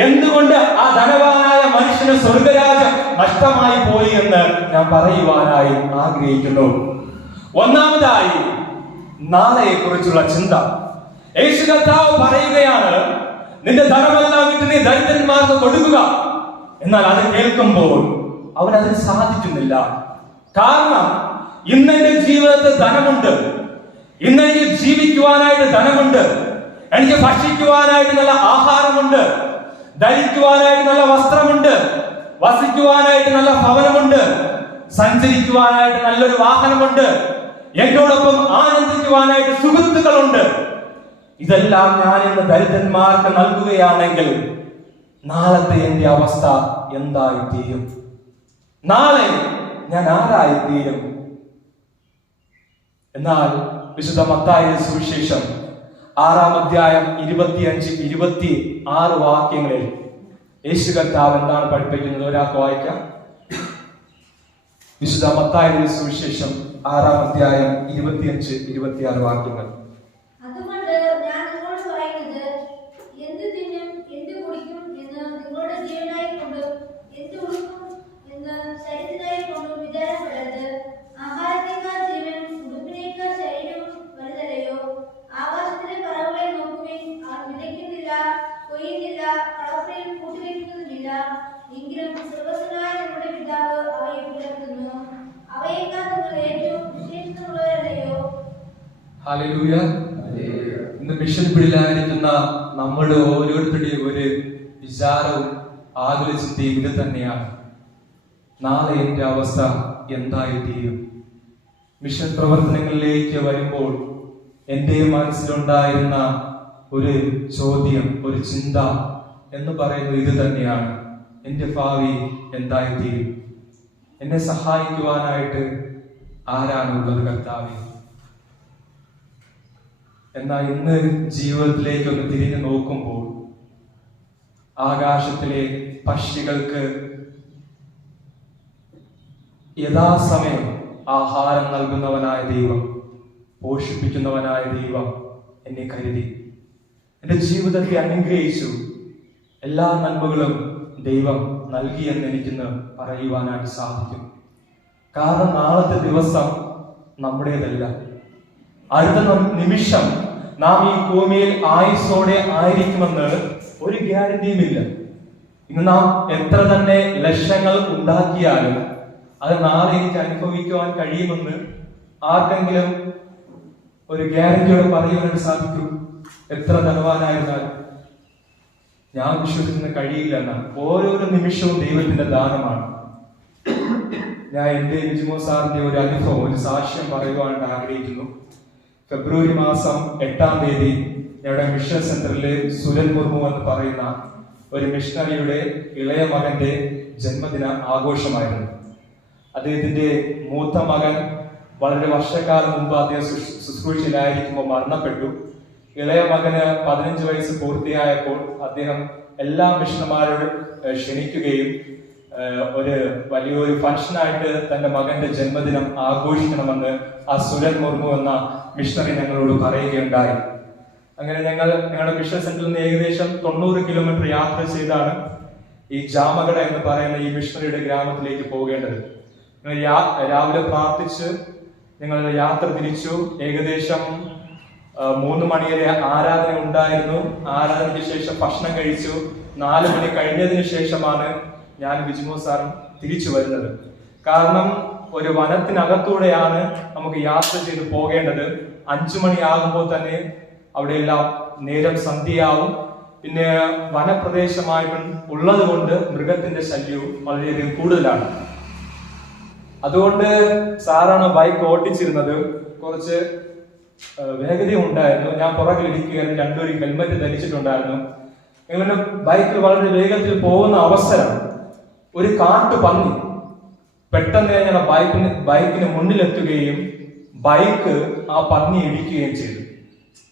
എന്തുകൊണ്ട് ആ ധനവാനായ മനുഷ്യന് സ്വർഗരാജ്യം നഷ്ടമായി പോയി എന്ന് ഞാൻ പറയുവാനായി ആഗ്രഹിക്കുന്നു. ഒന്നാമതായി, നാളെയെ കുറിച്ചുള്ള ചിന്ത. യേശു കർത്താവ് പറയുകയാണ്, നിന്റെ ധനമെല്ലാം വിട്ട് നീ ദരിദ്രന്മാർക്ക് കൊടുക്കുക. എന്നാൽ അത് കേൾക്കുമ്പോൾ അവൻ അതിന് സാധിക്കുന്നില്ല. കാരണം ഇന്ന് എന്റെ ജീവിതത്തിൽ ധനമുണ്ട്, ഇന്ന് എനിക്ക് ജീവിക്കുവാനായിട്ട് ധനമുണ്ട്, എനിക്ക് ഭക്ഷിക്കുവാനായിട്ട് നല്ല ആഹാരമുണ്ട്, ധരിക്കുവാനായിട്ട് നല്ല വസ്ത്രമുണ്ട്, വസിക്കുവാനായിട്ട് നല്ല ഭവനമുണ്ട്, സഞ്ചരിക്കുവാനായിട്ട് നല്ലൊരു വാഹനമുണ്ട്, എന്നോടൊപ്പം ആനന്ദിക്കുവാനായിട്ട് സുഹൃത്തുക്കളുണ്ട്. ഇതെല്ലാം ഞാൻ ഇന്ന് ദരിദ്രന്മാർക്ക് നൽകുകയാണെങ്കിൽ നാളത്തെ എന്റെ അവസ്ഥ എന്തായിത്തീരും? നാളെ ഞാൻ ആരായിത്തീരും? എന്നാൽ വിശുദ്ധ മത്തായി സുവിശേഷം 6-ാം അധ്യായം 25-26 വാക്യങ്ങളിൽ യേശു കർത്താവ് എന്താണ് പഠിപ്പിക്കുന്നത്? ഒരാൾക്ക് വായിക്കാം. വിശുദ്ധ മത്തായി സുവിശേഷം 6-ാം അധ്യായം 25-26 വാക്യങ്ങൾ. ഹല്ലേലൂയ. ഇന്ന് മിഷൻ പിടിയിലായിരിക്കുന്ന നമ്മുടെ ഓരോരുത്തരുടെയും ഒരു വിചാരവും ആകുല ചിന്തയും ഇത് തന്നെയാണ്. നാളെ എന്റെ അവസ്ഥ എന്തായിത്തീരും? മിഷൻ പ്രവർത്തനങ്ങളിലേക്ക് വരുമ്പോൾ എൻ്റെ മനസ്സിലുണ്ടായിരുന്ന ഒരു ചോദ്യം, ഒരു ചിന്ത എന്ന് പറയുന്നത് ഇത് തന്നെയാണ്. എൻ്റെ ഭാവി എന്തായിത്തീരും? എന്നെ സഹായിക്കുവാനായിട്ട് ആരാണുള്ളത് കർത്താവേ? എന്നാൽ ഇന്ന് ജീവിതത്തിലേക്ക് ഒന്ന് തിരിഞ്ഞു നോക്കുമ്പോൾ ആകാശത്തിലെ പക്ഷികൾക്ക് യഥാസമയം ആഹാരം നൽകുന്നവനായ ദൈവം, പോഷിപ്പിക്കുന്നവനായ ദൈവം എന്നെ കരുതി, എൻ്റെ ജീവിതത്തെ അനുഗ്രഹിച്ചു. എല്ലാ നന്മകളും ദൈവം നൽകിയെന്ന് എനിക്കിന്ന് പറയുവാനായിട്ട് സാധിക്കും. കാരണം നാളത്തെ ദിവസം നമ്മുടേതല്ല. അടുത്ത നിമിഷം നാം ഈ ഭൂമിയിൽ ആയുസ്സോടെ ആയിരിക്കുമെന്ന് ഒരു ഗ്യാരണ്ടിയുമില്ല. ഇന്ന് നാം എത്ര തന്നെ ലക്ഷങ്ങൾ ഉണ്ടാക്കിയാലും അത് നാളെ എനിക്ക് അനുഭവിക്കുവാൻ കഴിയുമെന്ന് ആർക്കെങ്കിലും ഒരു ഗ്യാരണ്ടിയോട് പറയുവാനായിട്ട് സാധിക്കും? എത്ര ധനവാനായിരുന്നാലും ഞാൻ വിശ്വസിക്കുന്ന കഴിയില്ല എന്നാണ്. ഓരോരോ നിമിഷവും ദൈവത്തിന്റെ ദാനമാണ്. ഞാൻ എൻ്റെ ബിജുമോ സാറിന്റെ ഒരു അനുഭവം, ഒരു സാക്ഷ്യം പറയുവാനായിട്ട് ആഗ്രഹിക്കുന്നു. ഫെബ്രുവരി മാസം 8-ാം തീയതി ഞങ്ങളുടെ മിഷൻ സെന്ററിൽ സുരൻ മുർമു എന്ന് പറയുന്ന ഒരു മിഷണറിയുടെ ഇളയ മകന്റെ ജന്മദിന ആഘോഷമായിരുന്നു. അദ്ദേഹത്തിന്റെ മൂത്ത മകൻ വളരെ വർഷക്കാലം മുമ്പ് അദ്ദേഹം ശുശ്രൂഷയിലായിരിക്കുമ്പോൾ മരണപ്പെട്ടു. ഇളയ മകന് 15 വയസ്സ് പൂർത്തിയായപ്പോൾ അദ്ദേഹം എല്ലാ മിഷണർമാരോടും ക്ഷണിക്കുകയും ഒരു വലിയൊരു ഫംഗ്ഷനായിട്ട് തന്റെ മകന്റെ ജന്മദിനം ആഘോഷിക്കണമെന്ന് ആ സുരൻ മുർമു എന്ന മിഷണറി ഞങ്ങളോട് പറയുകയുണ്ടായി. അങ്ങനെ ഞങ്ങളുടെ മിഷൻ സെന്ററിൽ നിന്ന് ഏകദേശം 90 കിലോമീറ്റർ യാത്ര ചെയ്താണ് ഈ ജാമഗഡ എന്ന് പറയുന്ന ഈ മിഷണറിയുടെ ഗ്രാമത്തിലേക്ക് പോകേണ്ടത്. രാവിലെ പ്രാർത്ഥിച്ച് ഞങ്ങൾ യാത്ര തിരിച്ചു. ഏകദേശം 3 മണി വരെ ആരാധന ഉണ്ടായിരുന്നു. ആരാധനയ്ക്ക് ശേഷം ഭക്ഷണം കഴിച്ചു. 4 മണി കഴിഞ്ഞതിന് ശേഷമാണ് ഞാൻ ബിജിമോ സാറും തിരിച്ചു വരുന്നത്. കാരണം ഒരു വനത്തിനകത്തൂടെയാണ് നമുക്ക് യാത്ര ചെയ്ത് പോകേണ്ടത്. 5 മണിയാകുമ്പോൾ തന്നെ അവിടെയെല്ലാം നേരം സന്ധ്യയാവും. പിന്നെ വനപ്രദേശമായിട്ട് ഉള്ളത് കൊണ്ട് മൃഗത്തിന്റെ ശല്യവും വളരെയധികം കൂടുതലാണ്. അതുകൊണ്ട് സാറാണ് ബൈക്ക് ഓടിച്ചിരുന്നത്. കുറച്ച് വേഗത ഉണ്ടായിരുന്നു. ഞാൻ പുറകിലിരിക്കുകയായിരുന്നു. രണ്ടുപേരും ഹെൽമെറ്റ് ധരിച്ചിട്ടുണ്ടായിരുന്നു. ഇങ്ങനെ ബൈക്കിൽ വളരെ വേഗത്തിൽ പോകുന്ന അവസരം ഒരു കാട്ടുപന്നി പെട്ടെന്ന് ഞാൻ ബൈക്കിന് മുന്നിലെത്തുകയും ബൈക്ക് ആ പന്നി ഇടിക്കുകയും ചെയ്തു.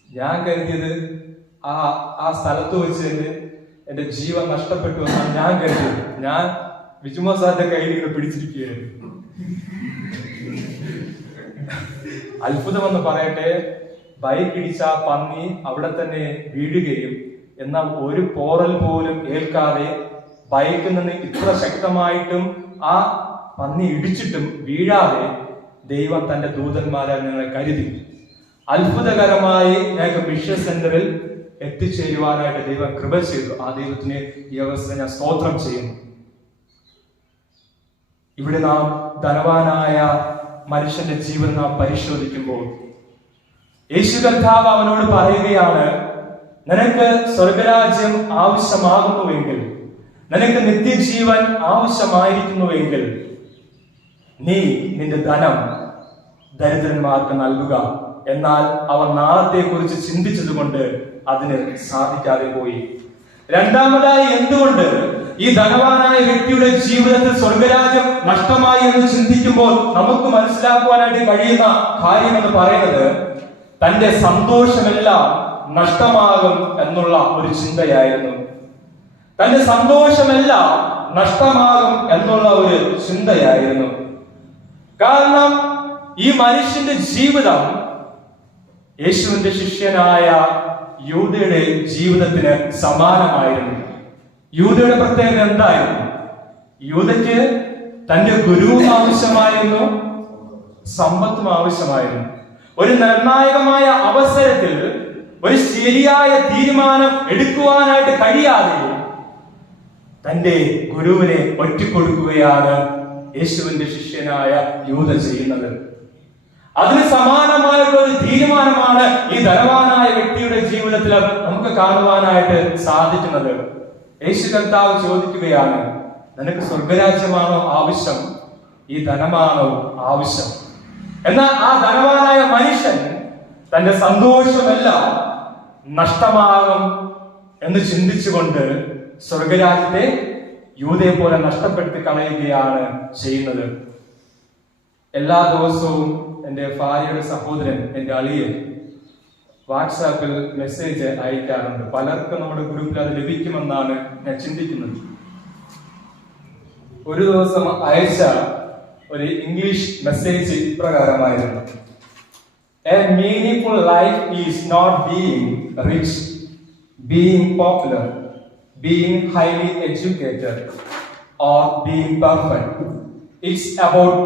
ഞാൻ കരുതിയത് ആ സ്ഥലത്ത് വെച്ച് എന്റെ ജീവൻ നഷ്ടപ്പെട്ടു എന്നാണ് ഞാൻ കരുതിയത്. ഞാൻ വിജുമോ സാറിന്റെ കയ്യിൽ ഇങ്ങനെ പിടിച്ചിരിക്കുകയായിരുന്നു. അത്ഭുതമെന്ന് പറയട്ടെ, ബൈക്ക് ഇടിച്ച ആ പന്നി അവിടെ തന്നെ വീഴുകയും എന്നാൽ ഒരു പോറൽ പോലും ഏൽക്കാതെ ബൈക്കിൽ നിന്ന് ഇത്ര ശക്തമായിട്ടും ആ പന്നി ഇടിച്ചിട്ടും വീഴാതെ ദൈവം തന്റെ ദൂതന്മാരെ ഞങ്ങളെ കരുതി. അത്ഭുതകരമായി ഞങ്ങൾക്ക് മിഷൻ സെന്ററിൽ എത്തിച്ചേരുവാനായിട്ട് ദൈവം കൃപ ചെയ്തു. ആ ദൈവത്തിന് ഈ അവസ്ഥ ഞാൻ സ്തോത്രം ചെയ്യുന്നു. ഇവിടെ നാം ധനവാനായ മനുഷ്യന്റെ ജീവൻ നാം പരിശോധിക്കുമ്പോൾ യേശു കർത്താവ് അവനോട് പറയുകയാണ്, നിനക്ക് സ്വർഗരാജ്യം ആവശ്യമാകുന്നുവെങ്കിൽ, നിനക്ക് നിത്യജീവൻ ആവശ്യമായിരിക്കുന്നുവെങ്കിൽ നീ നിന്റെ ധനം ദരിദ്രന്മാർക്ക് നൽകുക. എന്നാൽ അവർ നാളത്തെ കുറിച്ച് ചിന്തിച്ചതുകൊണ്ട് അതിന് സാധിക്കാതെ പോയി. രണ്ടാമതായി, എന്തുകൊണ്ട് ഈ ധനവാനായ വ്യക്തിയുടെ ജീവിതത്തിൽ സ്വർഗരാജ്യം നഷ്ടമായി എന്ന് ചിന്തിക്കുമ്പോൾ നമുക്ക് മനസ്സിലാക്കുവാനായിട്ട് കഴിയുന്ന കാര്യം എന്ന് പറയുന്നത് തന്റെ സന്തോഷമെല്ലാം നഷ്ടമാകും എന്നുള്ള ഒരു ചിന്തയായിരുന്നു. തന്റെ സന്തോഷമെല്ലാം നഷ്ടമാകും എന്നുള്ള ഒരു ചിന്തയായിരുന്നു. കാരണം ഈ മനുഷ്യന്റെ ജീവിതം യേശുവിന്റെ ശിഷ്യനായ യൂദയുടെ ജീവിതത്തിന് സമാനമായിരുന്നു. യൂദയുടെ പ്രത്യേകത എന്തായിരുന്നു? യൂദയ്ക്ക് തന്റെ ഗുരുവും ആവശ്യമായിരുന്നു, സമ്പത്തും ആവശ്യമായിരുന്നു. ഒരു നിർണായകമായ അവസരത്തിൽ ഒരു ശരിയായ തീരുമാനം എടുക്കുവാനായിട്ട് കഴിയാതെ തന്റെ ഗുരുവിനെ ഒറ്റിക്കൊടുക്കുകയാണ് യേശുവിന്റെ ശിഷ്യനായ യൂദ ചെയ്യുന്നത്. അതിന് സമാനമായിട്ടുള്ള ഒരു തീരുമാനമാണ് ഈ ധനവാനായ വ്യക്തിയുടെ ജീവിതത്തിൽ നമുക്ക് കാണുവാനായിട്ട് സാധിക്കുന്നത്. യേശു കർത്താവ് ചോദിക്കുകയാണ്, നിനക്ക് സ്വർഗരാജ്യമാണോ ആവശ്യം, ഈ ധനമാണോ ആവശ്യം? എന്നാൽ ആ ധനവാനായ മനുഷ്യൻ തന്റെ സന്തോഷമെല്ലാം നഷ്ടമാകും എന്ന് ചിന്തിച്ചുകൊണ്ട് സ്വർഗരാജ്യത്തെ യൂദയെ പോലെ നഷ്ടപ്പെടുത്തി കളയുകയാണ് ചെയ്യുന്നത്. എല്ലാ ദിവസവും എൻ്റെ ഭാര്യയുടെ സഹോദരൻ, എൻ്റെ അളിയൻ വാട്സാപ്പിൽ മെസ്സേജ് അയക്കാറുണ്ട്. പലർക്കും നമ്മുടെ ഗ്രൂപ്പിൽ അത് ലഭിക്കുമെന്നാണ് ഞാൻ ചിന്തിക്കുന്നത്. ഒരു ദിവസം അയച്ച ഒരു ഇംഗ്ലീഷ് മെസ്സേജ് ഇപ്രകാരമായിരുന്നു: a meaningful life is not being rich, being popular, being highly educated or being perfect. It's about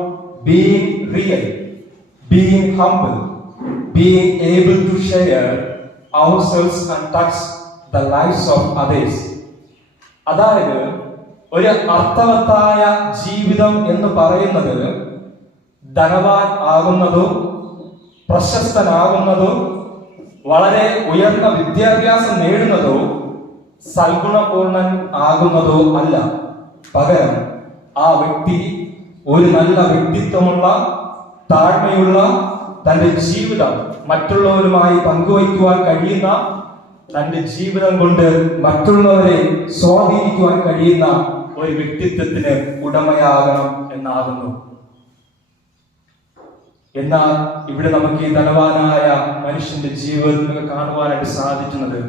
being real, being humble, being able to share ourselves and touch the lives of others. അതായത് ഒരു അർത്ഥവത്തായ ജീവിതം എന്ന് പറയുന്നത് ധനവാൻ ആകുന്നതോ പ്രശസ്തനാകുന്നതോ വളരെ ഉയർന്ന വിദ്യാഭ്യാസം നേടുന്നതോ സൽഗുണപൂർണൻ ആകുന്നതോ അല്ല. പകരം ആ വ്യക്തി ഒരു നല്ല വ്യക്തിത്വമുള്ള, താഴ്മയുള്ള, തന്റെ ജീവിതം മറ്റുള്ളവരുമായി പങ്കുവയ്ക്കുവാൻ കഴിയുന്ന തന്റെ ജീവിതം കൊണ്ട് മറ്റുള്ളവരെ സ്വാധീനിക്കുവാൻ കഴിയുന്ന ഒരു വ്യക്തിത്വത്തിന് ഉടമയാകണം എന്നാകുന്നു. എന്നാൽ ഇവിടെ നമുക്ക് ഈ ധനവാനായ മനുഷ്യന്റെ ജീവിതത്തിൽ കാണുവാനായിട്ട് സാധിക്കുന്നത്,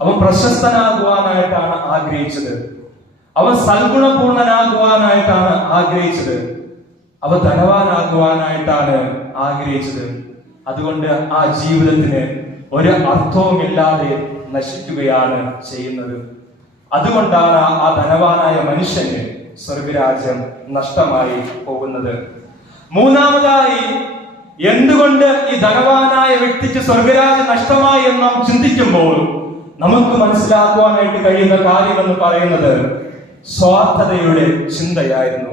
അവൻ പ്രശസ്തനാകുവാനായിട്ടാണ് ആഗ്രഹിച്ചത്, അവൻ സൽഗുണപൂർണനാകുവാനായിട്ടാണ് ആഗ്രഹിച്ചത്, അവൻ ധനവാനാകുവാനായിട്ടാണ് ആഗ്രഹിച്ചത്. അതുകൊണ്ട് ആ ജീവിതത്തിന് ഒരു അർത്ഥവുമില്ലാതെ നശിക്കുകയാണ് ചെയ്യുന്നത്. അതുകൊണ്ടാണ് ആ ധനവാനായ മനുഷ്യന് സ്വർഗരാജ്യം നഷ്ടമായി പോകുന്നത്. മൂന്നാമതായി, എന്തുകൊണ്ട് ഈ ധനവാനായ വ്യക്തിക്ക് സ്വർഗരാജ്യം നഷ്ടമായി എന്ന് നാം ചിന്തിക്കുമ്പോൾ നമുക്ക് മനസ്സിലാക്കുവാനായിട്ട് കഴിയുന്ന കാര്യം എന്ന് പറയുന്നത് സ്വാർത്ഥതയുടെ ചിന്തയായിരുന്നു.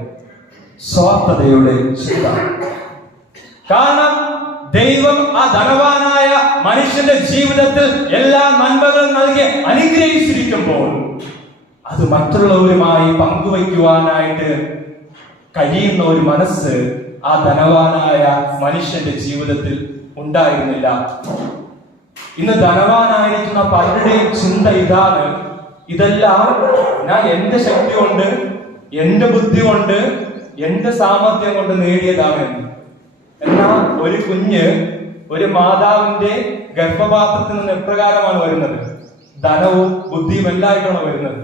സ്വാർത്ഥതയുടെ ചിന്ത. കാരണം ദൈവം ആ ധനവാനായ മനുഷ്യന്റെ ജീവിതത്തിൽ എല്ലാ നന്മകളും നൽകി അനുഗ്രഹിച്ചിരിക്കുമ്പോൾ അത് മറ്റുള്ളവരുമായി പങ്കുവയ്ക്കുവാനായിട്ട് കഴിയുന്ന ഒരു മനസ്സ് ആ ധനവാനായ മനുഷ്യന്റെ ജീവിതത്തിൽ ഉണ്ടായിരുന്നില്ല. ഇന്ന് ധനവാനായിരിക്കുന്ന പലരുടെയും ചിന്ത ഇതാണ്, ഇതെല്ലാം ഞാൻ എന്റെ ശക്തി കൊണ്ട്, എന്റെ ബുദ്ധി കൊണ്ട്, എന്റെ സാമർഥ്യം കൊണ്ട് നേടിയതാണ്. എന്നാൽ ഒരു കുഞ്ഞ് ഒരു മാതാവിന്റെ ഗർഭപാത്രത്തിൽ നിന്ന് എപ്രകാരമാണ് വരുന്നത്? ധനവും ബുദ്ധിയും എല്ലായിട്ടാണ് വരുന്നത്,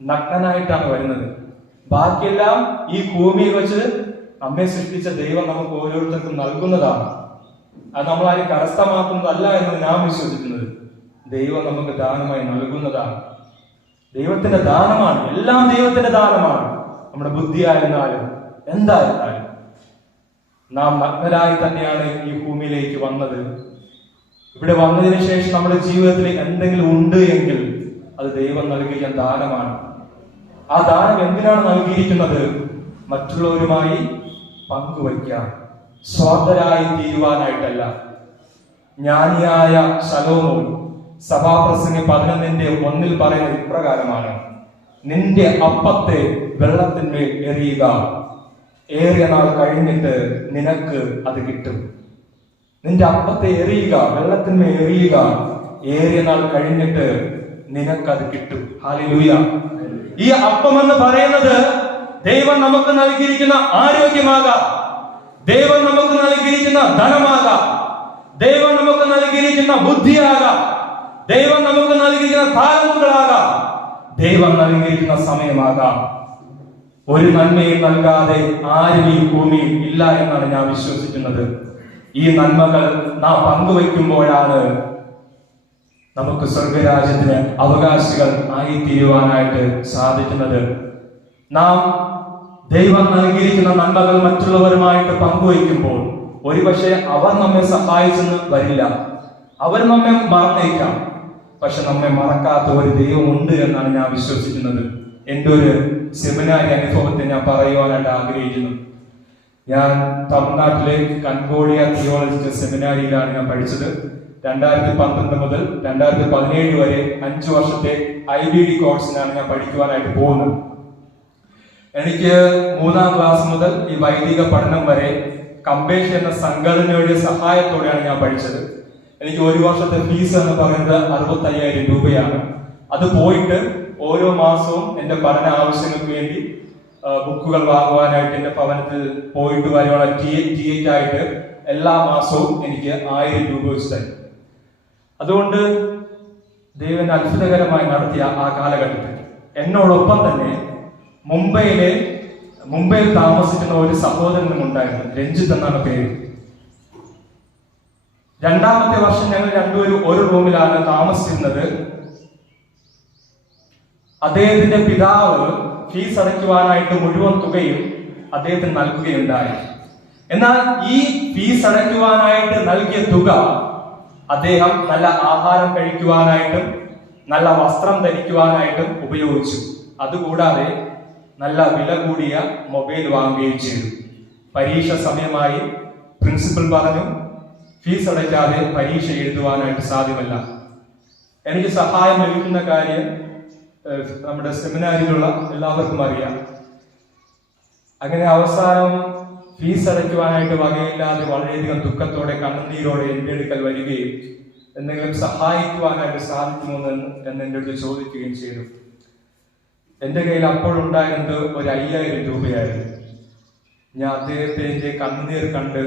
നഗ്നനായിട്ടാണ് വരുന്നത്. ബാക്കിയെല്ലാം ഈ ഭൂമിയിൽ വെച്ച് നമ്മെ സൃഷ്ടിച്ച ദൈവം നമുക്ക് ഓരോരുത്തർക്കും നൽകുന്നതാണ്. അത് നമ്മളാരും കരസ്ഥമാക്കുന്നതല്ല എന്ന് ഞാൻ വിശ്വസിക്കുന്നത്. ദൈവം നമുക്ക് ദാനമായി നൽകുന്നതാണ്. ദൈവത്തിന്റെ ദാനമാണ്, എല്ലാം ദൈവത്തിന്റെ ദാനമാണ്. നമ്മുടെ ബുദ്ധിയായിരുന്നാലും എന്തായിരുന്നാലും നാം നഗ്നരായി തന്നെയാണ് ഈ ഭൂമിയിലേക്ക് വന്നത്. ഇവിടെ വന്നതിന് ശേഷം നമ്മുടെ ജീവിതത്തിൽ എന്തെങ്കിലും ഉണ്ട് എങ്കിൽ അത് ദൈവം നൽകിയ ദാനമാണ്. ആ ദാനം എന്തിനാണ് നൽകിയിരിക്കുന്നത്? മറ്റുള്ളവരുമായി പങ്കുവയ്ക്കാൻ, സ്വാർത്ഥരായി തീരുവാനായിട്ടല്ല. ജ്ഞാനിയായ ശലോമോൻ സഭാപ്രസംഗം 11:1 പറയുന്നത് ഇപ്രകാരമാണ്: നിന്റെ അപ്പത്തെ വെള്ളത്തിന്മേൽ എറിയുക, ഏറിയ നാൾ കഴിഞ്ഞിട്ട് നിനക്ക് അത് കിട്ടും. നിന്റെ അപ്പത്തെ എറിയുക, വെള്ളത്തിന്മേൽ എറിയുക, ഏറിയ നാൾ കഴിഞ്ഞിട്ട് നിനക്കത് കിട്ടും. ഹല്ലേലൂയ. ഈ അപ്പം എന്ന് പറയുന്നത് ദൈവം നമുക്ക് നൽകിയിരിക്കുന്ന ആരോഗ്യമാകാം, ദൈവം നമുക്ക് നൽകിയിരിക്കുന്ന ധനമാകാം, ദൈവം നമുക്ക് നൽകിയിരിക്കുന്ന ബുദ്ധിയാകാം, ദൈവം നമുക്ക് നൽകിയിരിക്കുന്ന താലന്തുകളാകാം, ദൈവം നൽകിയിരിക്കുന്ന സമയമാകാം. ഒരു നന്മയും നൽകാതെ ആരും ഈ ഭൂമിയിൽ ഇല്ല എന്നാണ് ഞാൻ വിശ്വസിക്കുന്നത്. ഈ നന്മകൾ നാം പങ്കുവയ്ക്കുമ്പോഴാണ് നമുക്ക് സ്വർഗരാജ്യത്തിന് അവകാശികൾ ആയി തീരുവാനായിട്ട് സാധിക്കുന്നത്. നാം ദൈവം നൽകിയിരിക്കുന്ന നന്മകൾ മറ്റുള്ളവരുമായിട്ട് പങ്കുവയ്ക്കുമ്പോൾ ഒരുപക്ഷെ അവർ നമ്മെ സഹായിച്ചെന്ന് വരില്ല, അവർ നമ്മെ മറന്നേക്കാം. പക്ഷെ നമ്മെ മറക്കാത്ത ഒരു ദൈവം ഉണ്ട് എന്നാണ് ഞാൻ വിശ്വസിക്കുന്നത്. എൻ്റെ ഒരു സെമിനാരി അനുഭവത്തെ ഞാൻ പറയുവാനായിട്ട് ആഗ്രഹിക്കുന്നു. ഞാൻ തമിഴ്നാട്ടിലെ കൺകോഡിയ തിയോളജിക്കൽ സെമിനാരിയിലാണ് ഞാൻ പഠിച്ചത്. 2012 മുതൽ 2017 വരെ 5 വർഷത്തെ IBD കോഴ്സിനാണ് ഞാൻ പഠിക്കുവാനായിട്ട് പോകുന്നത്. എനിക്ക് 3ാം ക്ലാസ് മുതൽ ഈ വൈദിക പഠനം വരെ കമ്പേഷൻ എന്ന സംഘടനയുടെ സഹായത്തോടെയാണ് ഞാൻ പഠിച്ചത്. എനിക്ക് ഒരു വർഷത്തെ ഫീസ് എന്ന് പറയുന്നത് 65,000 രൂപയാണ്. അത് പോയിട്ട് ഓരോ മാസവും എന്റെ പഠന ആവശ്യങ്ങൾക്ക് വേണ്ടി ബുക്കുകൾ വാങ്ങുവാനായിട്ട് എന്റെ ഭവനത്തിൽ പോയിട്ട് വരുവാനുള്ള ടിക്കറ്റായിട്ട് എല്ലാ മാസവും എനിക്ക് 1000 രൂപ വെച്ച് തരും. അതുകൊണ്ട് ദൈവം അത്ഭുതകരമായി നടത്തിയ ആ കാലഘട്ടത്തിൽ എന്നോടൊപ്പം തന്നെ മുംബൈയിൽ താമസിക്കുന്ന ഒരു സഹോദരനും ഉണ്ടായിരുന്നു. രഞ്ജിത്ത് എന്നാണ് പേര്. 2ാമത്തെ വർഷം ഞങ്ങൾ രണ്ടുപേരും ഒരു റൂമിലാണ് താമസിക്കുന്നത്. അദ്ദേഹത്തിന്റെ പിതാവ് ഫീസ് അടയ്ക്കുവാനായിട്ട് മുഴുവൻ തുകയും അദ്ദേഹത്തിന് നൽകുകയുണ്ടായി. എന്നാൽ ഈ ഫീസ് അടയ്ക്കുവാനായിട്ട് നൽകിയ തുക അദ്ദേഹം നല്ല ആഹാരം കഴിക്കുവാനായിട്ടും നല്ല വസ്ത്രം ധരിക്കുവാനായിട്ടും ഉപയോഗിച്ചു. അതുകൂടാതെ നല്ല വില കൂടിയ മൊബൈൽ വാങ്ങുകയും ചെയ്തു. പരീക്ഷ സമയമായി പ്രിൻസിപ്പൽ പറഞ്ഞു, ഫീസ് അടയ്ക്കാതെ പരീക്ഷ എഴുതുവാനായിട്ട് സാധ്യമല്ല. എനിക്ക് സഹായം ലഭിക്കുന്ന കാര്യം നമ്മുടെ സെമിനാരിലുള്ള എല്ലാവർക്കും അറിയാം. അങ്ങനെ അവസാനം ഫീസ് അടയ്ക്കുവാനായിട്ട് വകയില്ലാതെ വളരെയധികം ദുഃഖത്തോടെ കണ്ണുനീരോടെ എൻ്റെ അടുക്കൽ വരികയും എന്തെങ്കിലും സഹായിക്കുവാനായിട്ട് സാധിക്കുമോ എന്ന് എൻ്റെ അടുത്ത് ചോദിക്കുകയും ചെയ്തു. എൻ്റെ കയ്യിൽ അപ്പോൾ ഉണ്ടായിരുന്നത് ഒരു 5000 രൂപയായിരുന്നു. ഞാൻ അദ്ദേഹത്തിന്റെ കണ്ണുനീർ കണ്ട്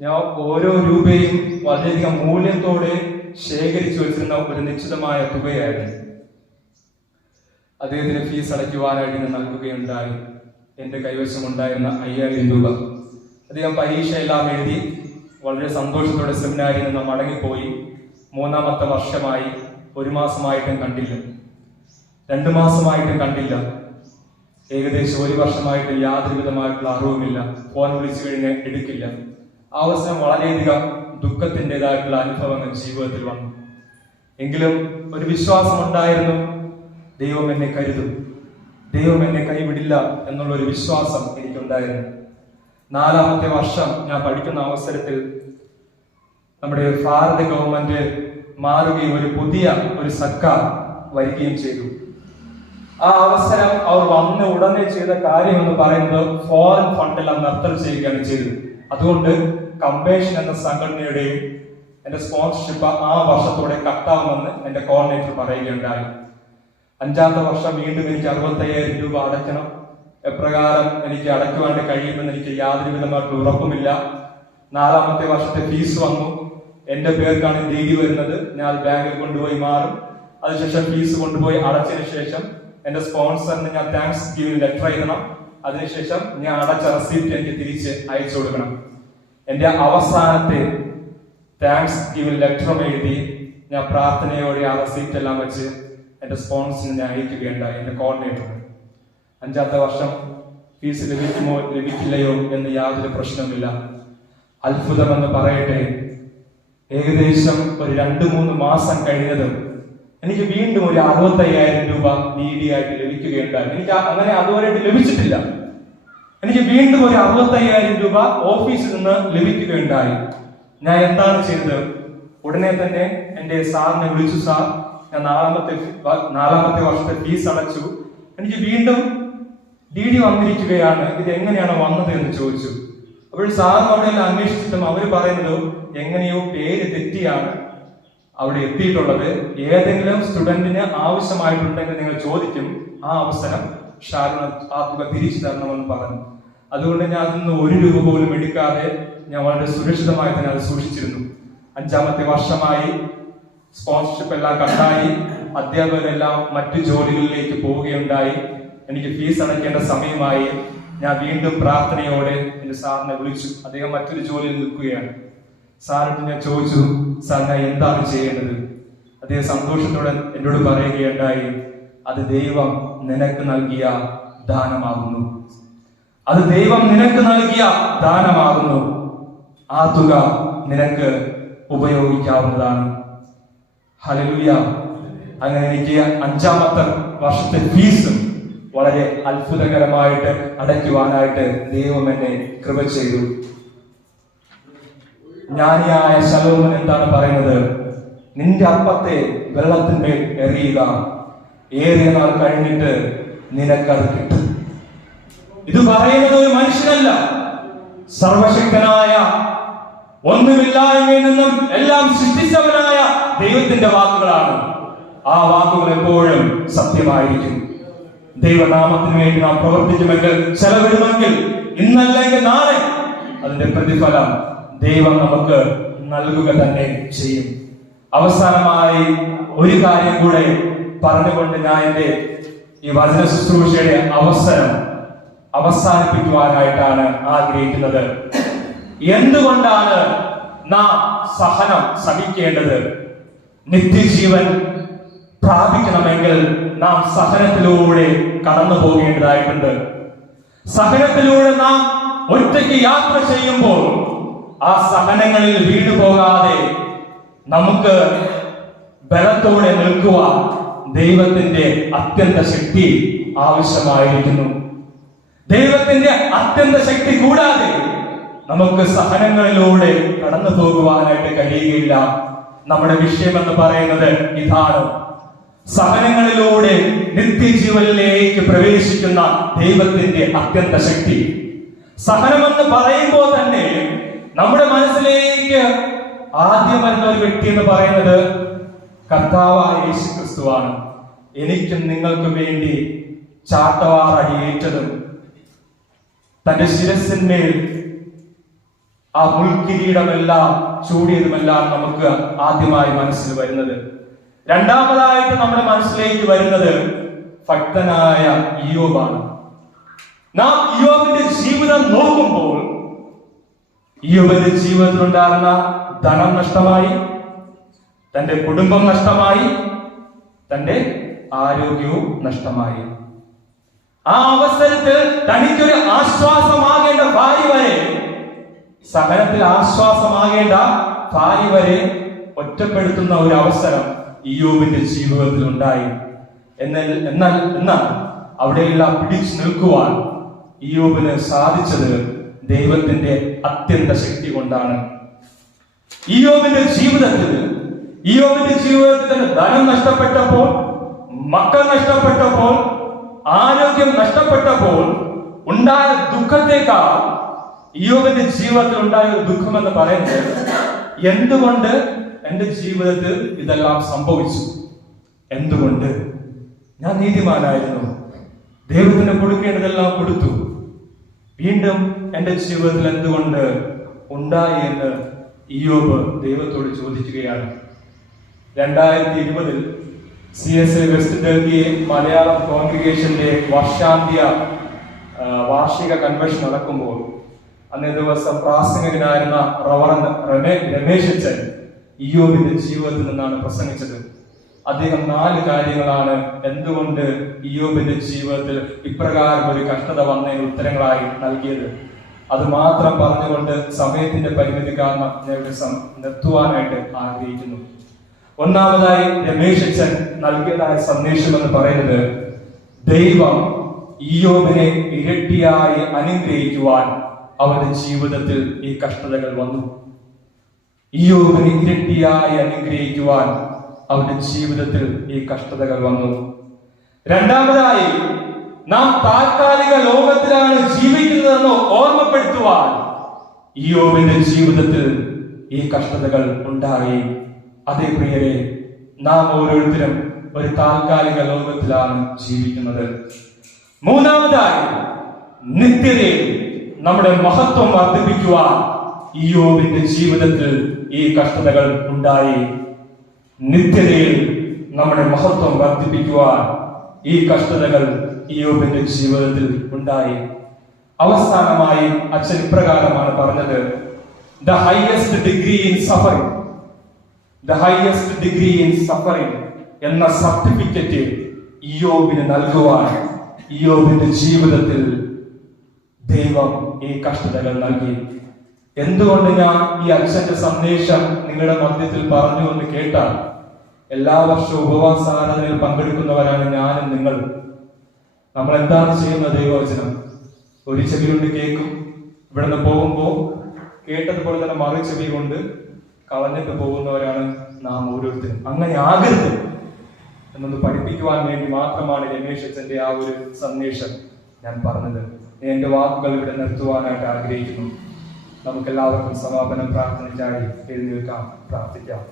ഞാൻ ഓരോ രൂപയും വളരെയധികം മൂല്യത്തോടെ ശേഖരിച്ചു വെച്ചിരുന്ന ഒരു നിശ്ചിതമായ തുകയായിരുന്നു. അദ്ദേഹത്തിന് ഫീസ് അടയ്ക്കുവാനായിട്ട് ഞാൻ നൽകുകയുണ്ടായി. എൻ്റെ കൈവശമുണ്ടായിരുന്ന 5000 രൂപ. അദ്ദേഹം പരീക്ഷയെല്ലാം എഴുതി വളരെ സന്തോഷത്തോടെ സെമിനാരിൽ നിന്ന് മടങ്ങിപ്പോയി. 3ാമത്തെ വർഷമായി. 1 മാസമായിട്ടും കണ്ടില്ല, 2 മാസമായിട്ടും കണ്ടില്ല. ഏകദേശം 1 വർഷമായിട്ട് യാതൊരു വിധമായിട്ടുള്ള അറിവുമില്ല. ഫോൺ വിളിച്ചു കഴിഞ്ഞാൽ എടുക്കില്ല. ആ അവസരം വളരെയധികം ദുഃഖത്തിൻ്റെതായിട്ടുള്ള അനുഭവങ്ങൾ ജീവിതത്തിൽ വന്നു. എങ്കിലും ഒരു വിശ്വാസം ഉണ്ടായിരുന്നു, ദൈവം എന്നെ കരുതും, ദൈവം എന്നെ കൈവിടില്ല എന്നുള്ള ഒരു വിശ്വാസം എനിക്കുണ്ടായിരുന്നു. 4ാമത്തെ വർഷം ഞാൻ പഠിക്കുന്ന അവസരത്തിൽ നമ്മുടെ ഭാരത ഗവൺമെന്റ് മാറുകയും ഒരു പുതിയ സർക്കാർ വരികയും ചെയ്തു. ആ അവസരം അവർ വന്ന ഉടനെ ചെയ്ത കാര്യം എന്ന് പറയുന്നത് ഫോറിൻ ഫണ്ടെല്ലാം നിർത്തൽ ചെയ്യുകയാണ് ചെയ്തത്. അതുകൊണ്ട് കമ്പേഷൻ എന്ന സംഘടനയുടെയും എന്റെ സ്പോൺസർഷിപ്പ് ആ വർഷത്തോടെ കട്ടാവുമെന്ന് എന്റെ കോർഡിനേറ്റർ പറയുകയുണ്ടായി. 5ാമത്തെ വർഷം വീണ്ടും എനിക്ക് 65,000 രൂപ അടയ്ക്കണം. എപ്രകാരം എനിക്ക് അടയ്ക്കുവാൻ കഴിയുമെന്ന് എനിക്ക് യാതൊരു വിധമായിട്ടുള്ള ഉറപ്പുമില്ല. 4ാമത്തെ വർഷത്തെ ഫീസ് വന്നു. എന്റെ പേർക്കാണ് ഡീഡി വരുന്നത്. ഞാൻ അത് ബാങ്കിൽ കൊണ്ടുപോയി മാറും. അതിനുശേഷം ഫീസ് കൊണ്ടുപോയി അടച്ചതിന് ശേഷം എന്റെ സ്പോൺസറിന് ഞാൻ താങ്ക്സ് ഗിവിംഗ് ലെറ്റർ എഴുതണം. അതിനുശേഷം ഞാൻ അടച്ച റെസിപ്റ്റ് എനിക്ക് തിരിച്ച് അയച്ചു കൊടുക്കണം. എന്റെ അവസാനത്തെ താങ്ക്സ് ഗിവിംഗ് ലെറ്ററും എഴുതി ഞാൻ പ്രാർത്ഥനയോടെ ആ റെസിപ്റ്റ് എല്ലാം വെച്ച് എന്റെ സ്പോൺസറിന് ഞാൻ അയക്കുകയുണ്ടായി, എന്റെ കോർഡിനേറ്ററിന്. 5ാമത്തെ വർഷം ഫീസ് ലഭിക്കുമോ ലഭിക്കില്ലയോ എന്ന് യാതൊരു പ്രശ്നവുമില്ല. അത്ഭുതമെന്ന് പറയട്ടെ, ഏകദേശം ഒരു 2-3 മാസം കഴിഞ്ഞതും എനിക്ക് വീണ്ടും ഒരു 65,000 രൂപ DD ആയിട്ട് ലഭിക്കുകയുണ്ടായി. എനിക്ക് അങ്ങനെ അതുവരെയായിട്ട് ലഭിച്ചിട്ടില്ല. എനിക്ക് വീണ്ടും ഒരു 65,000 രൂപ ഓഫീസിൽ നിന്ന് ലഭിക്കുകയുണ്ടായി. ഞാൻ എന്താണ് ചെയ്തത്? ഉടനെ തന്നെ എന്റെ സാറിനെ വിളിച്ചു. സാർ, ഞാൻ 4ാമത്തെ വർഷത്തെ ഫീസ് അടച്ചു. എനിക്ക് വീണ്ടും DD വന്നിരിക്കുകയാണ്. ഇത് എങ്ങനെയാണ് വന്നത് എന്ന് ചോദിച്ചു. അപ്പോൾ സാറിന് അവിടെ എല്ലാം അന്വേഷിച്ചിട്ടും അവർ പറയുന്നത് എങ്ങനെയോ പേര് തെറ്റിയാണ് അവിടെ എത്തിയിട്ടുള്ളത്. ഏതെങ്കിലും സ്റ്റുഡന്റിന് ആവശ്യമായിട്ടുണ്ടെങ്കിൽ നിങ്ങൾ ചോദിക്കും, ആ അവസരം ഷാരൂൺ ആ തുക തിരിച്ചു തരണമെന്ന് പറഞ്ഞു. അതുകൊണ്ട് ഞാൻ അതിന്ന് 1 രൂപ പോലും എടുക്കാതെ ഞാൻ വളരെ സുരക്ഷിതമായി തന്നെ അത് സൂക്ഷിച്ചിരുന്നു. 5ാമത്തെ വർഷമായി. സ്പോൺസർഷിപ്പ് എല്ലാം കട്ടായി. അധ്യാപകരെല്ലാം മറ്റു ജോലികളിലേക്ക് പോവുകയുണ്ടായി. എനിക്ക് ഫീസ് അടയ്ക്കേണ്ട സമയമായി. ഞാൻ വീണ്ടും പ്രാർത്ഥനയോടെ എന്റെ സാറിനെ വിളിച്ചു. അദ്ദേഹം മറ്റൊരു ജോലിയിൽ നിൽക്കുകയാണ്. സാറിന് ഞാൻ ചോദിച്ചു, സാർ ഞാൻ എന്താണ് ചെയ്യേണ്ടത്? അദ്ദേഹം സന്തോഷത്തോടെ എന്നോട് പറയുകയുണ്ടായി, അത് ദൈവം നിനക്ക് നൽകിയ ദാനമാകുന്നു. അത് ദൈവം നിനക്ക് നൽകിയ ദാനമാകുന്നു. ആ തുക നിനക്ക് ഉപയോഗിക്കാവുന്നതാണ്. ഹല്ലേലൂയ. അങ്ങനെ എനിക്ക് 5ാമത്തെ വർഷത്തെ ഫീസും വളരെ അത്ഭുതകരമായിട്ട് അടയ്ക്കുവാനായിട്ട് ദൈവം എന്നെ കൃപ ചെയ്തു. ജ്ഞാനിയായ ശലോമോൻ എന്താണ് പറയുന്നത്? നിന്റെ അപ്പത്തെ വെള്ളത്തിന്മേൽ എറിയുക, ഏറിയ നാൾ കഴിഞ്ഞിട്ട് നിനക്കത് കിട്ടും. ഇത് പറയുന്നത് ഒരു മനുഷ്യനല്ല, സർവശക്തനായ ഒന്നുമില്ലായ്മയിൽ നിന്നും എല്ലാം സൃഷ്ടിച്ചവനായ ദൈവത്തിന്റെ വാക്കുകളാണ്. ആ വാക്കുകൾ എപ്പോഴും സത്യമായിരിക്കും. ദൈവനാമത്തിന് വേണ്ടി നാം പ്രവർത്തിക്കുമെങ്കിൽ, ചെലവിടുമെങ്കിൽ, ഇന്നല്ലെങ്കിൽ നാളെ അതിന്റെ പ്രതിഫലം ദൈവം നമുക്ക് നൽകുക തന്നെ ചെയ്യും. അവസാനമായി ഒരു കാര്യം കൂടെ പറഞ്ഞുകൊണ്ട് ഞാൻ എന്റെ ഈ വചന ശുശ്രൂഷയുടെ അവസരം അവസാനിപ്പിക്കുവാനായിട്ടാണ് ആഗ്രഹിക്കുന്നത്. എന്തുകൊണ്ടാണ് നാം സഹനം സഹിക്കേണ്ടത്? നിത്യജീവൻ പ്രാപിക്കണമെങ്കിൽ നാം സഹനത്തിലൂടെ കടന്നു പോകേണ്ടതായിട്ടുണ്ട്. സഹനത്തിലൂടെ നാം ഒറ്റയ്ക്ക് യാത്ര ചെയ്യുമ്പോൾ ആ സഹനങ്ങളിൽ വീണു പോകാതെ നമുക്ക് ബലത്തോടെ നിൽക്കുവാൻ ദൈവത്തിന്റെ അത്യന്ത ശക്തി ആവശ്യമായിരിക്കുന്നു. ദൈവത്തിന്റെ അത്യന്ത ശക്തി കൂടാതെ നമുക്ക് സഹനങ്ങളിലൂടെ കടന്നു പോകുവാനായിട്ട് കഴിയുകയില്ല. നമ്മുടെ വിഷയം എന്ന് പറയുന്നത് ഇതാണ്: സഹനങ്ങളിലൂടെ നിത്യജീവനിലേക്ക് പ്രവേശിക്കുന്ന ദൈവത്തിന്റെ അത്യന്ത ശക്തി. സഹനമെന്ന് പറയുമ്പോൾ തന്നെ നമ്മുടെ മനസ്സിലേക്ക് ആദ്യം വരുന്ന ഒരു വ്യക്തി എന്ന് പറയുന്നത് കർത്താവായ യേശു ക്രിസ്തുവാണ്. എനിക്കും നിങ്ങൾക്കും വേണ്ടി ചാട്ടവാറടിയേറ്റതും തന്റെ ശിരസിന്മേൽ ആ മുൾക്കിരീടമെല്ലാം ചൂടിയതുമെല്ലാം നമുക്ക് ആദ്യമായി മനസ്സിൽ വരുന്നത്. രണ്ടാമതായിട്ട് നമ്മുടെ മനസ്സിലേക്ക് വരുന്നത് ഭക്തനായ ഇയ്യോബാണ്. നാം ഇയ്യോബിന്റെ ജീവിതം നോക്കുമ്പോൾ ഇയ്യോബിന്റെ ജീവിതത്തിലുണ്ടാകുന്ന ധനം നഷ്ടമായി, തന്റെ കുടുംബം നഷ്ടമായി, തന്റെ ആരോഗ്യവും നഷ്ടമായി. ആ അവസരത്തിൽ തനിക്കൊരു ആശ്വാസമാകേണ്ട ഭാര്യ വരെ, സഹനത്തിൽ ആശ്വാസമാകേണ്ട ഭാര്യ വരെ ഒറ്റപ്പെടുത്തുന്ന ഒരു അവസരം ഇയ്യോബിന്റെ ജീവിതത്തിൽ ഉണ്ടായി. എന്നാൽ അവിടെയെല്ലാം പിടിച്ചു നിൽക്കുവാൻ ഇയ്യോബിന് സാധിച്ചത് ദൈവത്തിന്റെ അത്യന്ത ശക്തി കൊണ്ടാണ്. ഇയ്യോബിന്റെ ജീവിതത്തിൽ ധനം നഷ്ടപ്പെട്ടപ്പോൾ, മക്കൾ നഷ്ടപ്പെട്ടപ്പോൾ, ആരോഗ്യം നഷ്ടപ്പെട്ടപ്പോൾ ഉണ്ടായ ദുഃഖത്തേക്കാൾ ഇയ്യോബിന്റെ ജീവിതത്തിൽ ഉണ്ടായ ഒരു ദുഃഖം എന്ന് പറയുന്നത്, എന്തുകൊണ്ട് എന്റെ ജീവിതത്തിൽ ഇതെല്ലാം സംഭവിച്ചു? എന്തുകൊണ്ട്? ഞാൻ നീതിമാനായിരുന്നു, ദൈവത്തിന് കൊടുക്കേണ്ടതെല്ലാം കൊടുത്തു, വീണ്ടും എന്റെ ജീവിതത്തിൽ എന്തുകൊണ്ട് ഉണ്ടായി എന്ന് ഇയ്യോബ് ദൈവത്തോട് ചോദിക്കുകയാണ്. 2020 CSA വെസ്റ്റ് ഡൽഹി മലയാളം കോൺഗ്രിഗേഷന്റെ വാർഷിക കൺവെൻഷൻ നടക്കുമ്പോൾ അന്നേ ദിവസം പ്രാസംഗികനായിരുന്ന റവറന്റ് രമേശ് അച്ഛൻ ഇയ്യോബിന്റെ ജീവിതത്തിൽ നിന്നാണ് പ്രസംഗിച്ചത്. അദ്ദേഹം 4 കാര്യങ്ങളാണ് എന്തുകൊണ്ട് ഇയ്യോബിന്റെ ജീവിതത്തിൽ ഇപ്രകാരം ഒരു കഷ്ടത വന്നതിന് ഉത്തരങ്ങളായി നൽകിയത്. അത് മാത്രം പറഞ്ഞുകൊണ്ട് സമയത്തിന്റെ പരിമിതി കാരണം നിർത്തുവാനായിട്ട് ആഗ്രഹിക്കുന്നു. ഒന്നാമതായി രമേശ് അച്ഛൻ നൽകിയതായ സന്ദേശം എന്ന് പറയുന്നത്, ദൈവം ഇയ്യോബിനെ ഇരട്ടിയായി അനുഗ്രഹിക്കുവാൻ അവന്റെ ജീവിതത്തിൽ ഈ കഷ്ടതകൾ വന്നു. ഇയ്യോബിനെ ഇരട്ടിയായി അനുഗ്രഹിക്കുവാൻ അവന്റെ ജീവിതത്തിൽ ഈ കഷ്ടതകൾ വന്നു. രണ്ടാമതായി, നാം താൽക്കാലിക ലോകത്തിലാണ് ജീവിക്കുന്നതെന്ന് ഓർമ്മപ്പെടുത്തുവാൻ ഇയ്യോബിന്റെ ജീവിതത്തിൽ ഈ കഷ്ടതകൾ ഉണ്ടായി. അതേ പ്രിയരെ, നാം ഓരോരുത്തരും ഒരു താൽക്കാലിക ലോകത്തിലാണ് ജീവിക്കുന്നത്. മൂന്നാമതായി, നിത്യതയിൽ നമ്മുടെ മഹത്വം വർദ്ധിപ്പിക്കുവാൻ ഇയ്യോബിന്റെ ജീവിതത്തിൽ ഈ കഷ്ടതകൾ ഉണ്ടായി. നിത്യതയിൽ നമ്മുടെ മഹത്വം വർദ്ധിപ്പിക്കുവാൻ ഈ കഷ്ടതകൾ ഇയ്യോബിന്റെ ജീവിതത്തിൽ ഉണ്ടായി. അവസാനമായി അച്ഛൻ ഇപ്രകാരമാണ് പറഞ്ഞത്, the highest degree in suffering എന്ന സർട്ടിഫിക്കറ്റ് ഇയ്യോബിന് നൽകുവാൻ ഇയ്യോബിന്റെ ജീവിതത്തിൽ ദൈവം ഈ കഷ്ടതകൾ നൽകി. എന്തുകൊണ്ട് ഞാൻ ഈ അച്ഛന്റെ സന്ദേശം നിങ്ങളുടെ മധ്യത്തിൽ പറഞ്ഞു എന്ന് കേട്ടാൽ, എല്ലാ വർഷവും ഉപവാസ ആരാധനയിൽ പങ്കെടുക്കുന്നവരാണ് ഞാനും നിങ്ങൾ. നമ്മൾ എന്താണ് ചെയ്യുന്നത്? ദൈവവചനം ഒരു ചെവി കൊണ്ട് കേൾക്കും, ഇവിടുന്ന് പോകുമ്പോൾ കേട്ടതുപോലെ തന്നെ മറു ചെവി കൊണ്ട് കളഞ്ഞിട്ട് പോകുന്നവരാണ് നാം ഓരോരുത്തരും. അങ്ങനെ ആകരുത് എന്നൊന്ന് പഠിപ്പിക്കുവാൻ വേണ്ടി മാത്രമാണ് രമേശ് അച്ഛന്റെ ആ ഒരു സന്ദേശം ഞാൻ പറഞ്ഞത്. എന്റെ വാക്കുകൾ ഇവിടെ നിർത്തുവാനായിട്ട് ആഗ്രഹിക്കുന്നു. നമുക്കെല്ലാവർക്കും സമാപനം പ്രാർത്ഥനയ്ക്കായി എഴുന്നേൽക്കാം, പ്രാർത്ഥിക്കാം.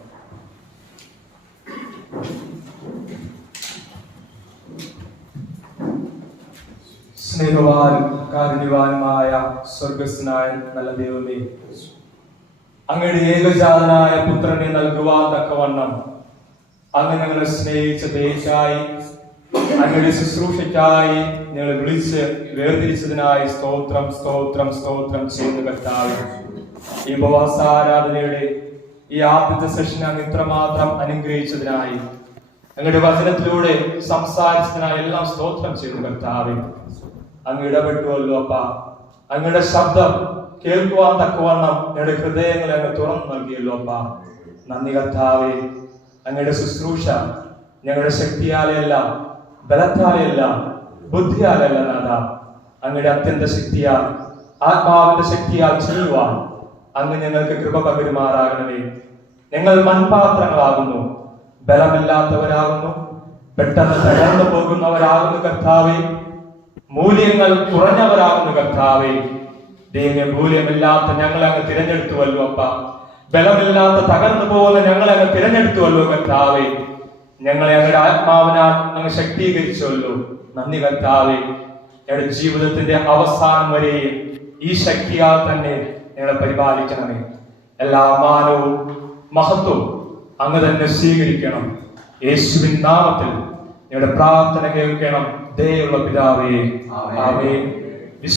സ്നേഹവാനും കാരുണ്യവാനുമായ സ്വർഗസ്ഥനായ നല്ല ദൈവമേ, അങ്ങയുടെ ഏകജാതനായ പുത്രനെ നൽകുവാൻ തക്കവണ്ണം അങ്ങ് ഞങ്ങളെ സ്നേഹിച്ച ദേശായി, അങ്ങയുടെ ശുശ്രൂഷയ്ക്കായി ഞങ്ങളെ വിളിച്ച് വേർതിരിച്ചതിനായി സ്തോത്രം സ്തോത്രം സ്തോത്രം ചെയ്തു കർത്താവേ. ഈ ഉപവാസാരാധനയുടെ ഈ ആദ്യത്തെ സെഷൻ അങ്ങ് ഇത്രമാത്രം അനുഗ്രഹിച്ചതിനായി, അങ്ങയുടെ വചനത്തിലൂടെ സംസാരിച്ചതിനായി എല്ലാം സ്തോത്രം ചെയ്തു കർത്താവേ. അങ്ങ് ഇടപെട്ടുവല്ലോ അപ്പ. അങ്ങയുടെ ശബ്ദം കേൾക്കുവാൻ തക്കവണ്ണം ഞങ്ങളുടെ ഹൃദയങ്ങളെ അങ്ങ് തുറന്നു നൽകിയല്ലോ അപ്പ. നന്ദി കർത്താവേ. അങ്ങയുടെ ശുശ്രൂഷ ഞങ്ങളുടെ ശക്തിയാലെയല്ല, ബലത്താലെയല്ല, ബുദ്ധിയാലല്ല നാഥ, അങ്ങയുടെ അത്യന്ത ശക്തിയാൽ, ആത്മാവിന്റെ ശക്തിയാൽ ചെയ്യുവാൻ അങ്ങ് ഞങ്ങൾക്ക് കൃപ പകരുമാറാകണമേ. ഞങ്ങൾ മൺപാത്രങ്ങളാകുന്നു, ബലമില്ലാത്തവരാകുന്നു, പെട്ടെന്ന് തകർന്നു പോകുന്നവരാകുന്നു കർത്താവേ. മൂല്യങ്ങൾ കുറഞ്ഞവരാകുന്നു കർത്താവേ. ദൈവ മൂല്യമില്ലാത്ത ഞങ്ങളെ അങ്ങ് തിരഞ്ഞെടുത്തുവല്ലോ അപ്പ. ബലമില്ലാത്ത തകർന്നു പോകുന്ന ഞങ്ങളെ അങ്ങ് തിരഞ്ഞെടുത്തുവല്ലോ കർത്താവേ. ഞങ്ങളെ അങ്ങയുടെ ആത്മാവിനാൽ അങ്ങ് ശക്തീകരിച്ചുവല്ലോ. നന്ദി കർത്താവേ. ഞങ്ങളുടെ ജീവിതത്തിന്റെ അവസാനം വരെയും ഈ ശക്തിയാൽ തന്നെ ഞങ്ങളെ പരിപാലിക്കണമേ. എല്ലാ മാനവും മഹത്വവും അങ്ങ് തന്നെ സ്വീകരിക്കണം. യേശുവിൻ നാമത്തിൽ ഞങ്ങളുടെ പ്രാർത്ഥന കേൾക്കണം ദയയുള്ള പിതാവേ. ആമേൻ.